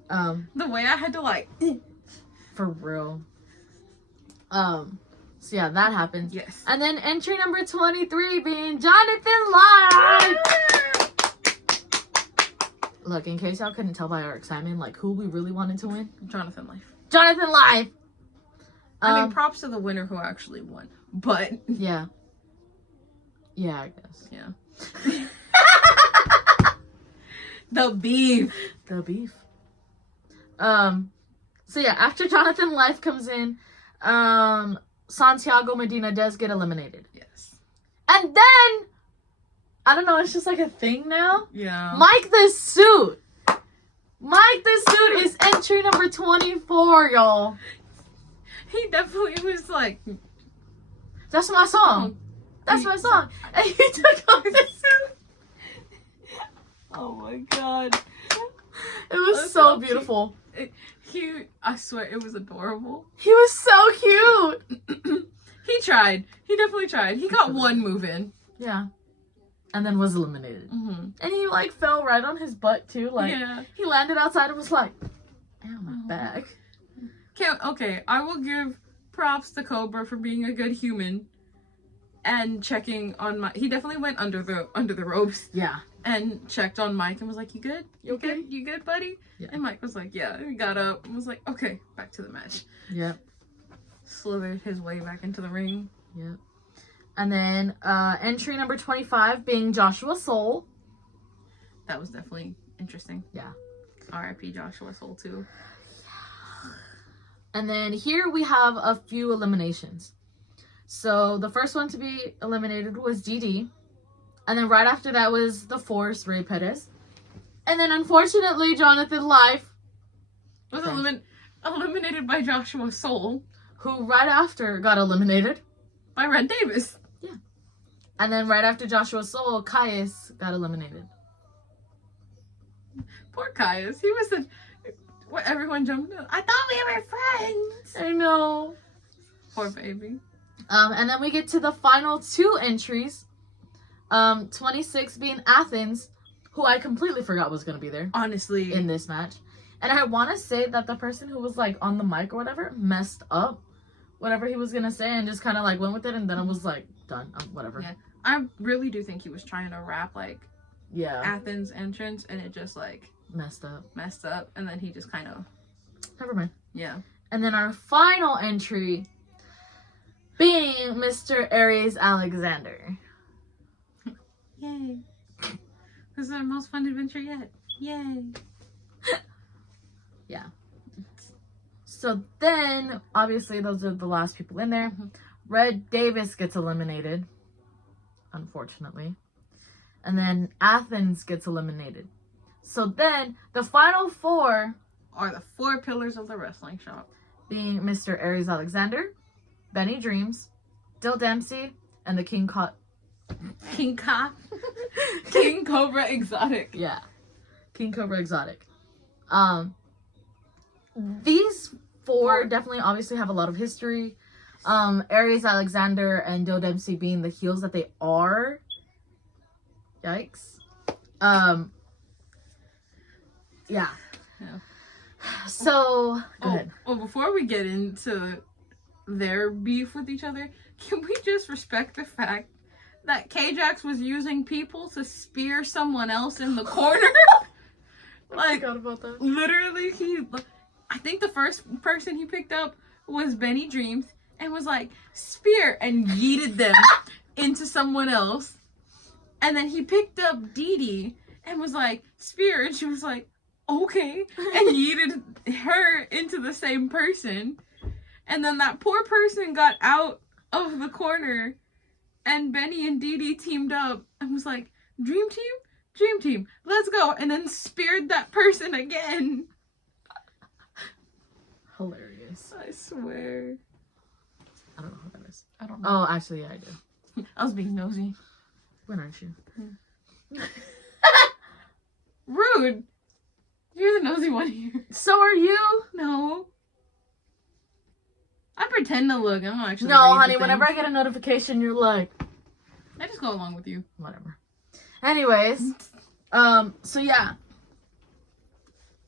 The way I had to, like... For real. So yeah, that happened. Yes. And then entry number 23 being Jonathan Live. Look, in case y'all couldn't tell by our excitement, like who we really wanted to win. Jonathan Life. Jonathan Live. I mean, props to the winner who actually won. But... Yeah. Yeah, I guess. Yeah. The beef. The beef. So yeah, after Jonathan Life comes in, Santiago Medina does get eliminated. Yes. And then, I don't know, it's just like a thing now. Yeah. Mike the Suit. Mike the Suit is entry number 24, y'all. He definitely was like... That's my song. That's my song. And he took off the suit. Oh my god. It was That's so so beautiful. I swear, it was adorable. He was so cute. He tried. He definitely tried. He got one move in. Yeah. And then was eliminated. Mm-hmm. And he, like, fell right on his butt, too. Like, Yeah. he landed outside and was like, ow, my back. Okay, I will give props to Cobra for being a good human and checking on Mike. He definitely went under the ropes Yeah. and checked on Mike and was like, "You good? You okay? Good? You good, buddy?" Yeah. And Mike was like, "Yeah." He got up and was like, "Okay, back to the match." Yep. Slithered his way back into the ring. Yep. And then entry number 25 being Joshua Soul. That was definitely interesting. Yeah. R.I.P. Joshua Soul too. And then here we have a few eliminations. So the first one to be eliminated was DD. And then right after that was the Force, Ray Perez. And then unfortunately, Jonathan Life Was Okay. eliminated by Joshua Soul who right after got eliminated. by Red Davis. And then right after Joshua Soul, Caius got eliminated. Poor Caius. He was what everyone jumped in. I thought we were friends. I know. Poor baby. And then we get to the final two entries. 26 being Athens, who I completely forgot was going to be there Honestly. in this match. And I want to say that the person who was like on the mic or whatever messed up whatever he was going to say and just kind of like went with it. And then it was like, done. Whatever. Yeah. I really do think he was trying to rap like Yeah. Athens entrance and it just like Messed up. messed up and then he just kind of Never mind. yeah. And then our final entry being Mr. Aries Alexander. Yay. This is our most fun adventure yet. Yay. Yeah. So then, obviously, those are the last people in there. Mhm. Red Davis gets eliminated, unfortunately. And then Athens gets eliminated. So then, the final four Are the four pillars of the wrestling shop. being Mr. Aries Alexander, Benny Dreams, Dill Dempsey, and the King King Cobra Exotic. Yeah. King Cobra Exotic. These four definitely obviously have a lot of history. Aries Alexander and Dill Dempsey being the heels that they are. Yikes. Yeah. Yeah. So, go ahead. Well, before we get into their beef with each other, can we just respect the fact that K-Jax was using people to spear someone else in the corner? Like, I forgot about that. literally, I think the first person he picked up was Benny Dreams and was like, spear, and yeeted them into someone else. And then he picked up Dee Dee and was like, spear. And she was like, okay. And yeeted her into the same person. And then that poor person got out of the corner. And Benny and Dee Dee teamed up and was like, Dream Team, let's go. And then speared that person again. Hilarious. I swear. I don't know who that is. I don't know. Oh, actually, yeah, I do. I was being nosy. When aren't you? Rude. You're the nosy one here. So are you? No. I pretend to look. I don't actually. No, read honey, the whenever I things. get a notification, you're like, I just go along with you. whatever. Anyways, so yeah.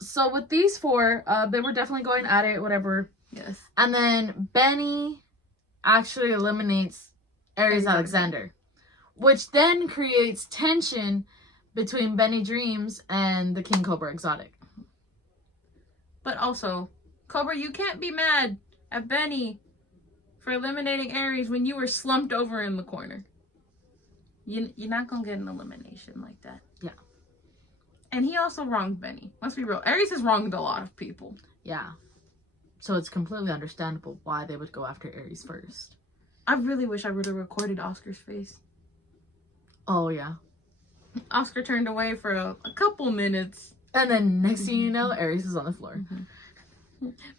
So with these four, they were definitely going at it, whatever. Yes. And then Benny actually eliminates Aries Alexander, which then creates tension between Benny Dreams and the King Cobra Exotic. But also, Cobra, you can't be mad at Benny for eliminating Aries when you were slumped over in the corner. You're not gonna get an elimination like that. Yeah. And he also wronged Benny. Let's be real. Aries has wronged a lot of people. Yeah. So it's completely understandable why they would go after Aries first. I really wish I would have recorded Oscar's face. Oh, yeah. Oscar turned away for a couple minutes. And then next thing you know, Aries is on the floor.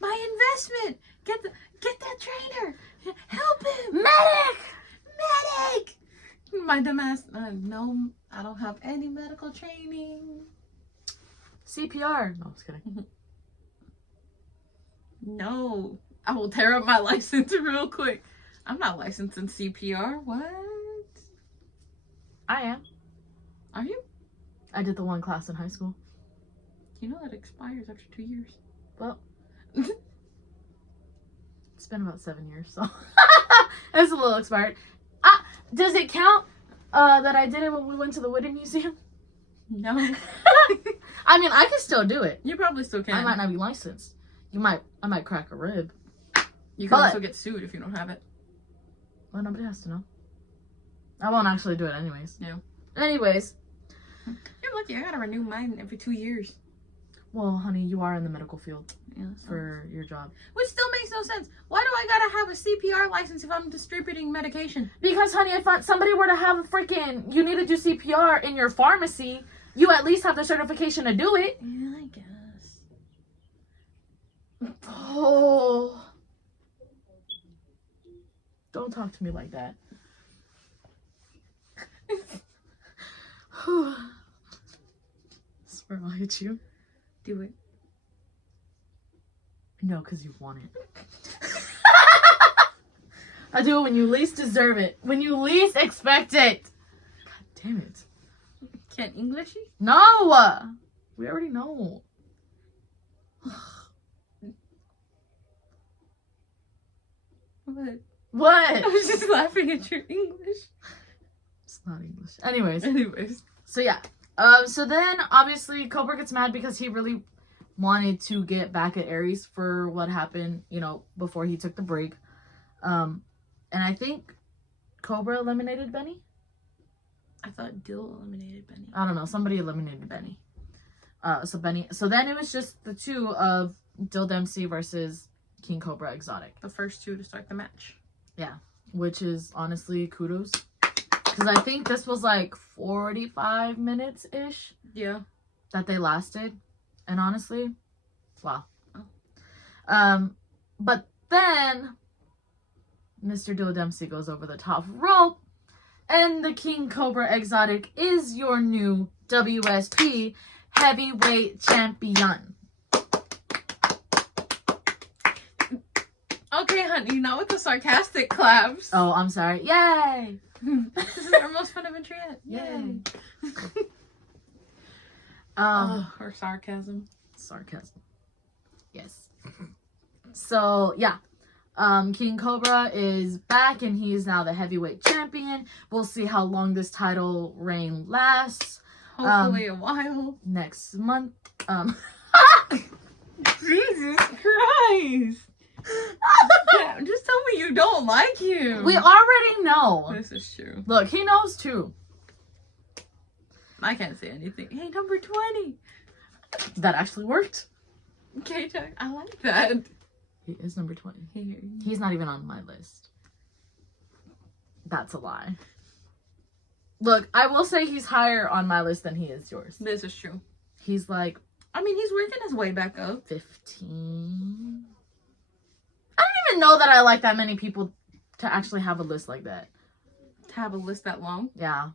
My investment! Get that trainer! Help him! Medic! My dumbass, no, I don't have any medical training. CPR. No, I was kidding. No, I will tear up my license real quick. I'm not licensed in CPR. What? I am. Are you? I did the one class in high school. You know that expires after 2 years. Well, it's been about 7 years, so it's a little expired. Does it count that I did it when we went to the Woody Museum? No. I mean, I can still do it. You probably still can. I might not be licensed. I might crack a rib. You can but- also get sued if you don't have it. Well, nobody has to know. I won't actually do it anyways. Yeah. Anyways. You're lucky. I gotta renew mine every 2 years. Well, honey, you are in the medical field Yeah. for your job. Which still makes no sense. Why do I gotta have a CPR license if I'm distributing medication? Because, honey, if somebody were to have a freaking, you need to do CPR in your pharmacy, you at least have the certification to do it. Yeah, I guess. Oh. Don't talk to me like that. Swear I'll hit you. Do it. No, because you want it. I do it when you least deserve it. When you least expect it. God damn it. Can't Englishy? No! We already know. What? What? I was just laughing at your English. It's not English. Anyways. Anyways. So yeah. So then obviously Cobra gets mad because he really wanted to get back at Aries for what happened, you know, before he took the break. And I think Cobra eliminated Benny. I thought Dill eliminated Benny. I don't know. Somebody eliminated Benny. So then it was just the two of Dill Dempsey versus King Cobra Exotic. The first two to start the match. Yeah. Which is honestly kudos. Because I think this was like 45 minutes-ish Yeah. that they lasted. And honestly, wow. Oh. But then Mr. Dill Dempsey goes over the top rope. And the King Cobra Exotic is your new WSP Heavyweight Champion. Okay, honey, not with the sarcastic claps. Oh, I'm sorry. Yay! This is our most fun adventure yet. Yay. Or sarcasm. Sarcasm. Yes. So, yeah. King Cobra is back and he is now the heavyweight champion. We'll see how long this title reign lasts. Hopefully a while. Next month. Jesus Christ. Yeah, just tell me you don't like him. We already know. This is true. Look, he knows too. I can't say anything. Hey, number 20. That actually worked. K-Jack, I like that. He is number 20. Here. He's not even on my list. That's a lie. Look, I will say he's higher on my list than he is yours. This is true. He's like I mean, he's working his way back up. 15. I don't even know that I like that many people to actually have a list like that. To have a list that long? Yeah.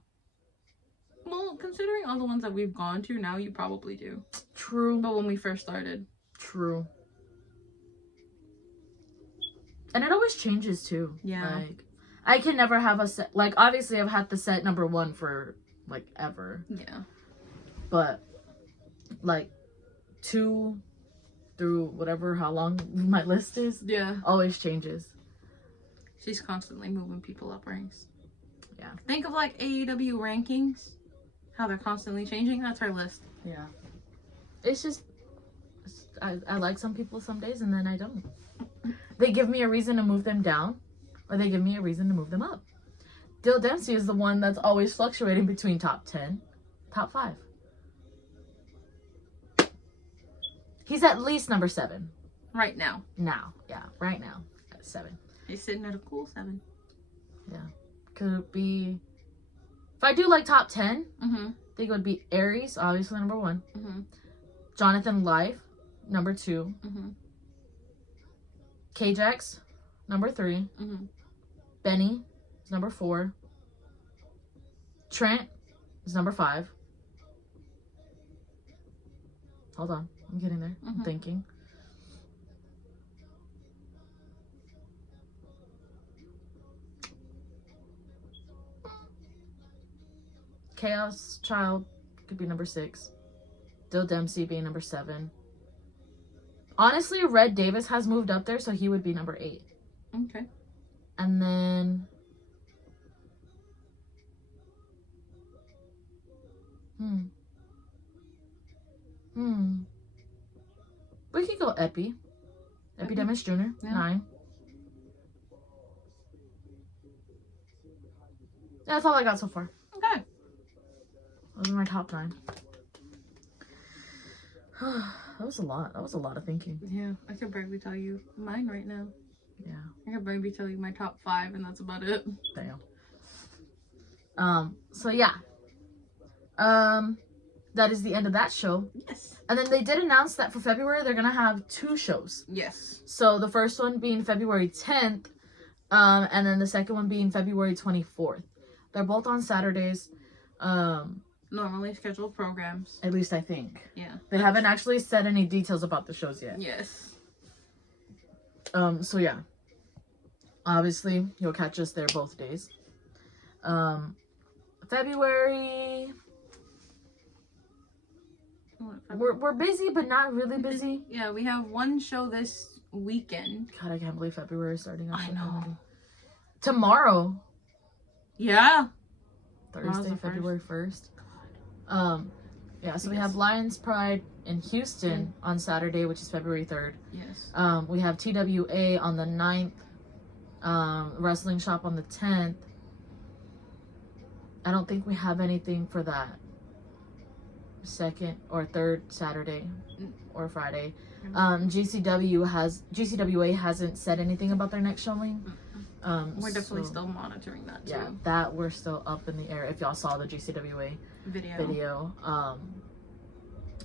Well, considering all the ones that we've gone to now, you probably do. True. But when we first started. True. And it always changes too. Yeah. Like, I can never have a set. Like, obviously, I've had the set number 1 for, like, ever. Yeah. But, like, 2 through whatever, how long my list is, Yeah. always changes. She's constantly moving people up ranks. Yeah. Think of, like, AEW rankings. How they're constantly changing. That's her list. Yeah. It's just, I like some people some days and then I don't. They give me a reason to move them down, or they give me a reason to move them up. Dill Dempsey is the one that's always fluctuating between top 10, top 5. He's at least number 7. Right now. Now. Yeah, right now. At 7. He's sitting at a cool 7. Yeah. Could it be... If I do like top 10, Mm-hmm. I think it would be Aries, obviously number 1. Mm-hmm. Jonathan Life, number 2. Mm-hmm. K-Jax, number 3. Mm-hmm. Benny is number 4. Trent is number 5. Hold on. I'm getting there. I'm Mhm. thinking. Chaos Child could be number 6. Dill Dempsey being number 7. Honestly, Red Davis has moved up there, so he would be number 8. Okay. And then... We could go Epi. Epidemis Jr. Yeah. 9. Yeah, that's all I got so far. Okay. Those are my top 9. That was a lot. That was a lot of thinking. Yeah, I could barely tell you mine right now. Yeah. I could maybe tell you my top 5, and that's about it. Damn. So yeah. That is the end of that show. Yes. And then they did announce that for February they're gonna have 2 shows. Yes. So the first one being February 10th, and then the second one being February 24th. They're both on Saturdays. Normally scheduled programs. At least I think. Yeah. They haven't actually said any details about the shows yet. Yes. So yeah. Obviously, you'll catch us there both days. February... We're busy, but not really busy. Yeah, we have one show this weekend. God, I can't believe February is starting up. I know. Tomorrow, Yeah. Tomorrow's Thursday, the first. February 1st. Yeah, so we Yes. have Lions Pride in Houston on Saturday, which is February 3rd. Yes. We have TWA on the 9th. Wrestling Shop on the 10th. I don't think we have anything for that second or third Saturday or Friday. GCWA hasn't said anything about their next showing. We're definitely so, still monitoring that too. Yeah, that we're still up in the air. If y'all saw the GCWA video.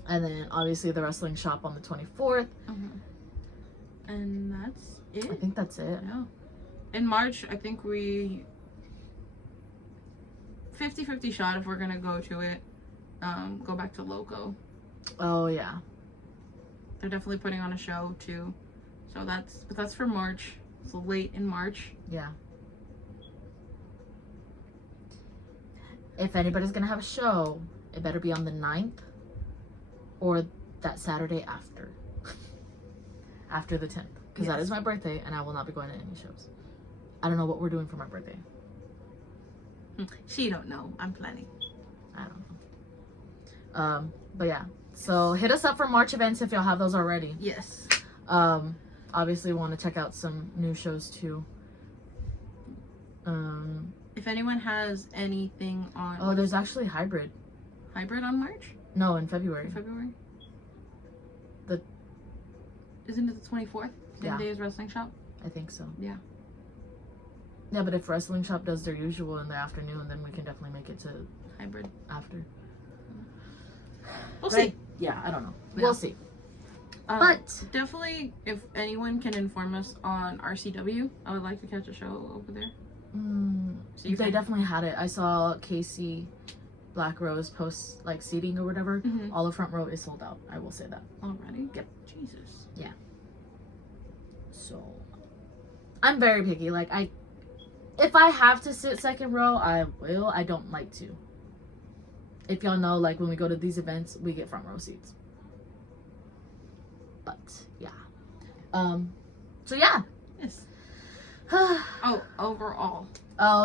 And then obviously the Wrestling Shop on the 24th. And that's it. I think that's it. Yeah. In March, I think we 50-50 shot if we're gonna go to it. Go back to Loco. Oh yeah. They're definitely putting on a show too. So that's for March. So late in March. Yeah. If anybody's gonna have a show, it better be on the 9th or that Saturday after. After the 10th. Because that Yes. is my birthday and I will not be going to any shows. I don't know what we're doing for my birthday. She don't know. I'm planning. I don't know. But yeah. So hit us up for March events if y'all have those already. Yes. Obviously we want to check out some new shows too. If anyone has anything on Oh, there's actually Hybrid. Hybrid on March? No, in February. February? The- Isn't it the 24th? Same Yeah. day as Wrestling Shop? I think so. Yeah. Yeah, but if Wrestling Shop does their usual in the afternoon, then we can definitely make it to Hybrid. after. We'll Right? see. Yeah, I don't know. Yeah. We'll see. Um, But definitely, if anyone can inform us on RCW, I would like to catch a show over there. So you they can- definitely had it. I saw Casey Black Rose post like seating or whatever. Mhm. All the front row is sold out. I will say that. Already? Yep. Jesus. So I'm very picky. Like if I have to sit second row, I will. I don't like to. If y'all know, like when we go to these events, we get front row seats. But yeah. So yeah. Yes. Oh Oh, overall.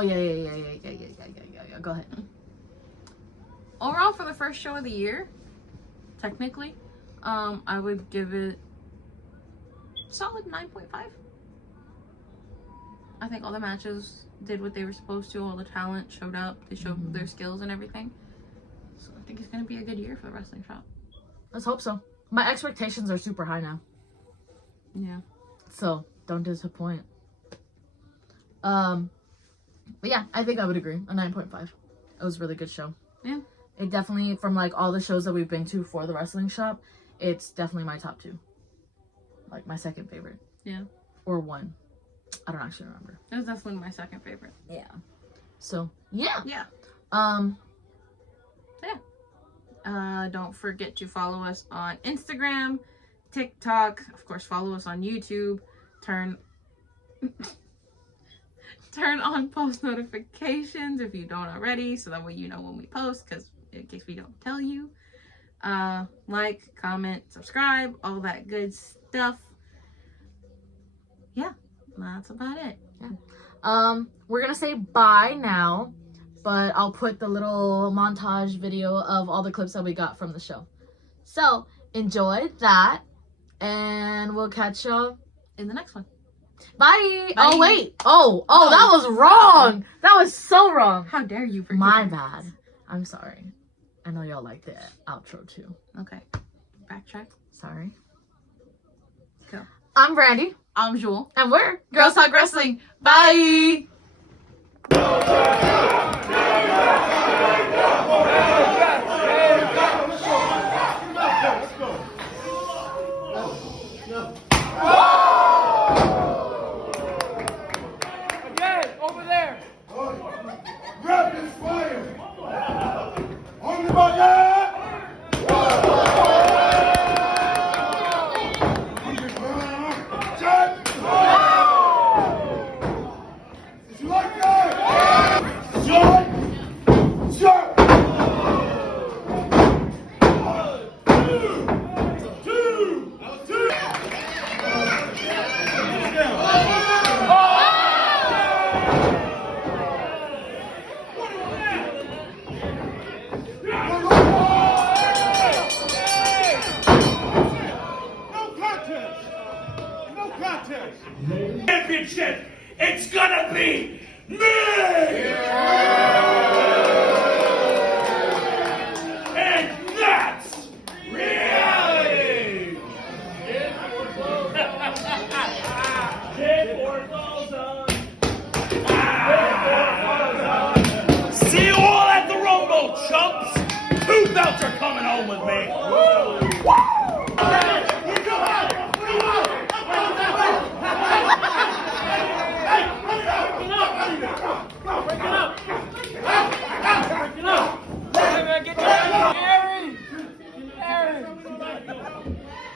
yeah. Go ahead. Overall, for the first show of the year, technically, I would give it solid 9.5. I think all the matches did what they were supposed to. All the talent showed up. They showed Mhm. their skills and everything. So I think it's gonna be a good year for the Wrestling Shop. Let's hope so. My expectations are super high now. Yeah. So don't disappoint. But yeah, I think I would agree. A 9.5. It was a really good show. Yeah. It definitely, from like all the shows that we've been to for the Wrestling Shop, it's definitely my top 2. Like my second favorite. Yeah. Or 1. I don't actually remember. That was definitely my second favorite. Yeah. So yeah. Yeah. Don't forget to follow us on Instagram, TikTok. Of course, follow us on YouTube. Turn on post notifications if you don't already, so that way you know when we post, because in case we don't tell you. Like, comment, subscribe, all that good stuff. Yeah, that's about it. We're gonna say bye now, but I'll put the little montage video of all the clips that we got from the show. So enjoy that, and we'll catch y'all In the next one. Bye. Bye. Oh wait. Oh, that was wrong. That was so wrong. How dare you forget? My bad. I'm sorry. I know y'all like the outro too. Okay. Backtrack. Sorry. Go. I'm Brandy, I'm Jewel. and we're Girls Talk Wrestling. Bye. Again, over there. Rapid fire! On the ball, Did you like that? Shot! Shot! 1, 2, 2! No contest! No contest! Championship! It's gonna be me! And that's reality! See you all at the Rumble, chumps! 2 belts are coming home with me!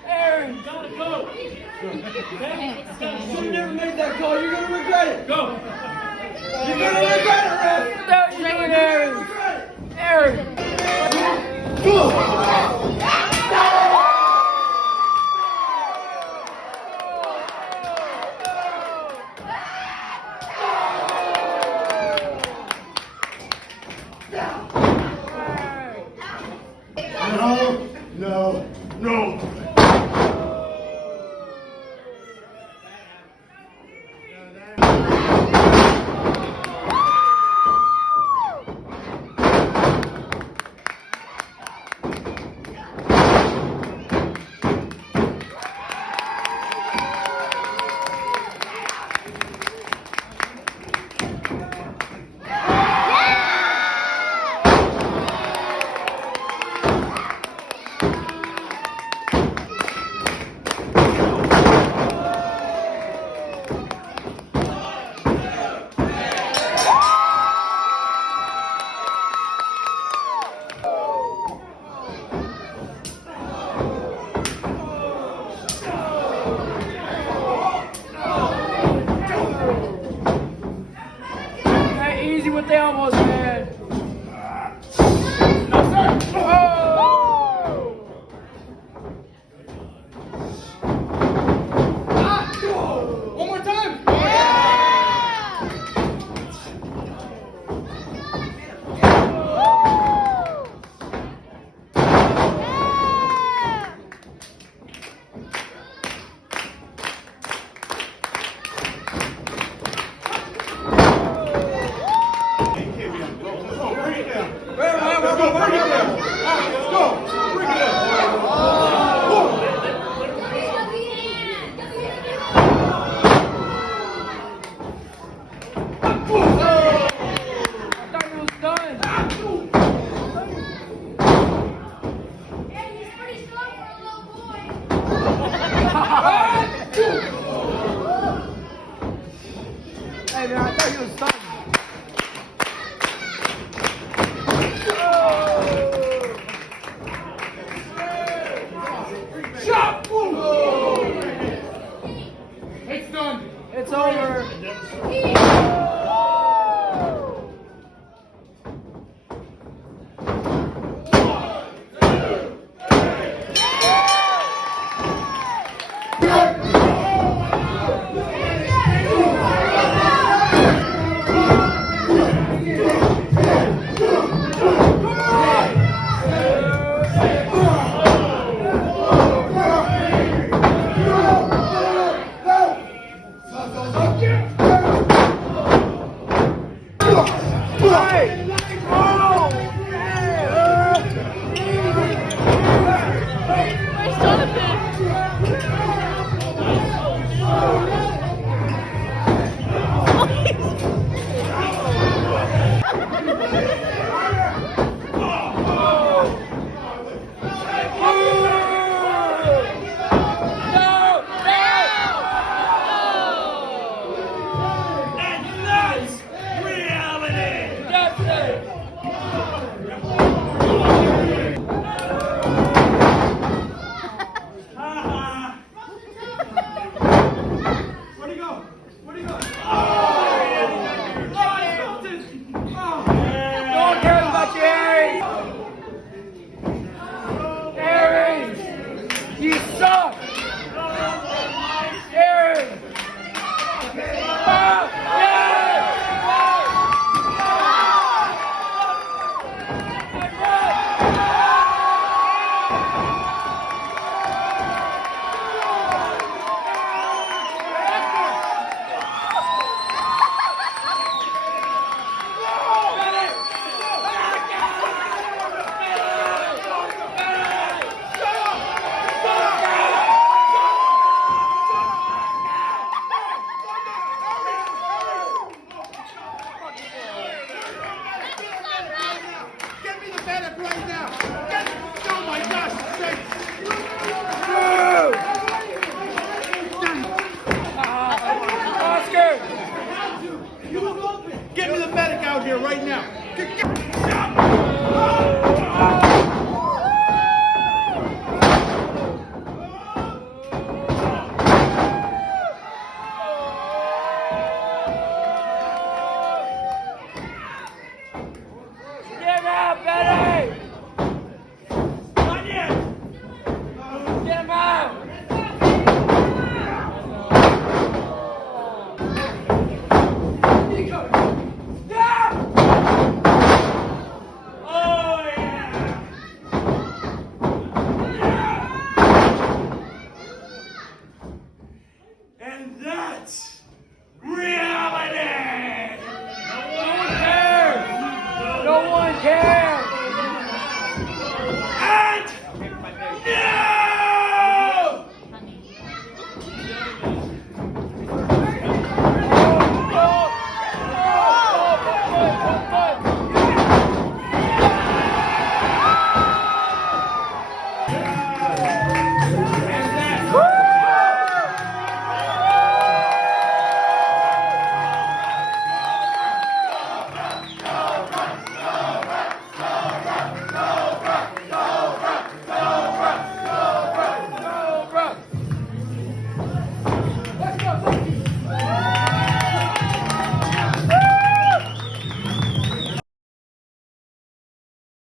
Aaron, gotta go. You never made that call. You're gonna regret it. Go. You're gonna regret it, Ref. No, you ain't Aaron. Aaron. No, no, no. they almost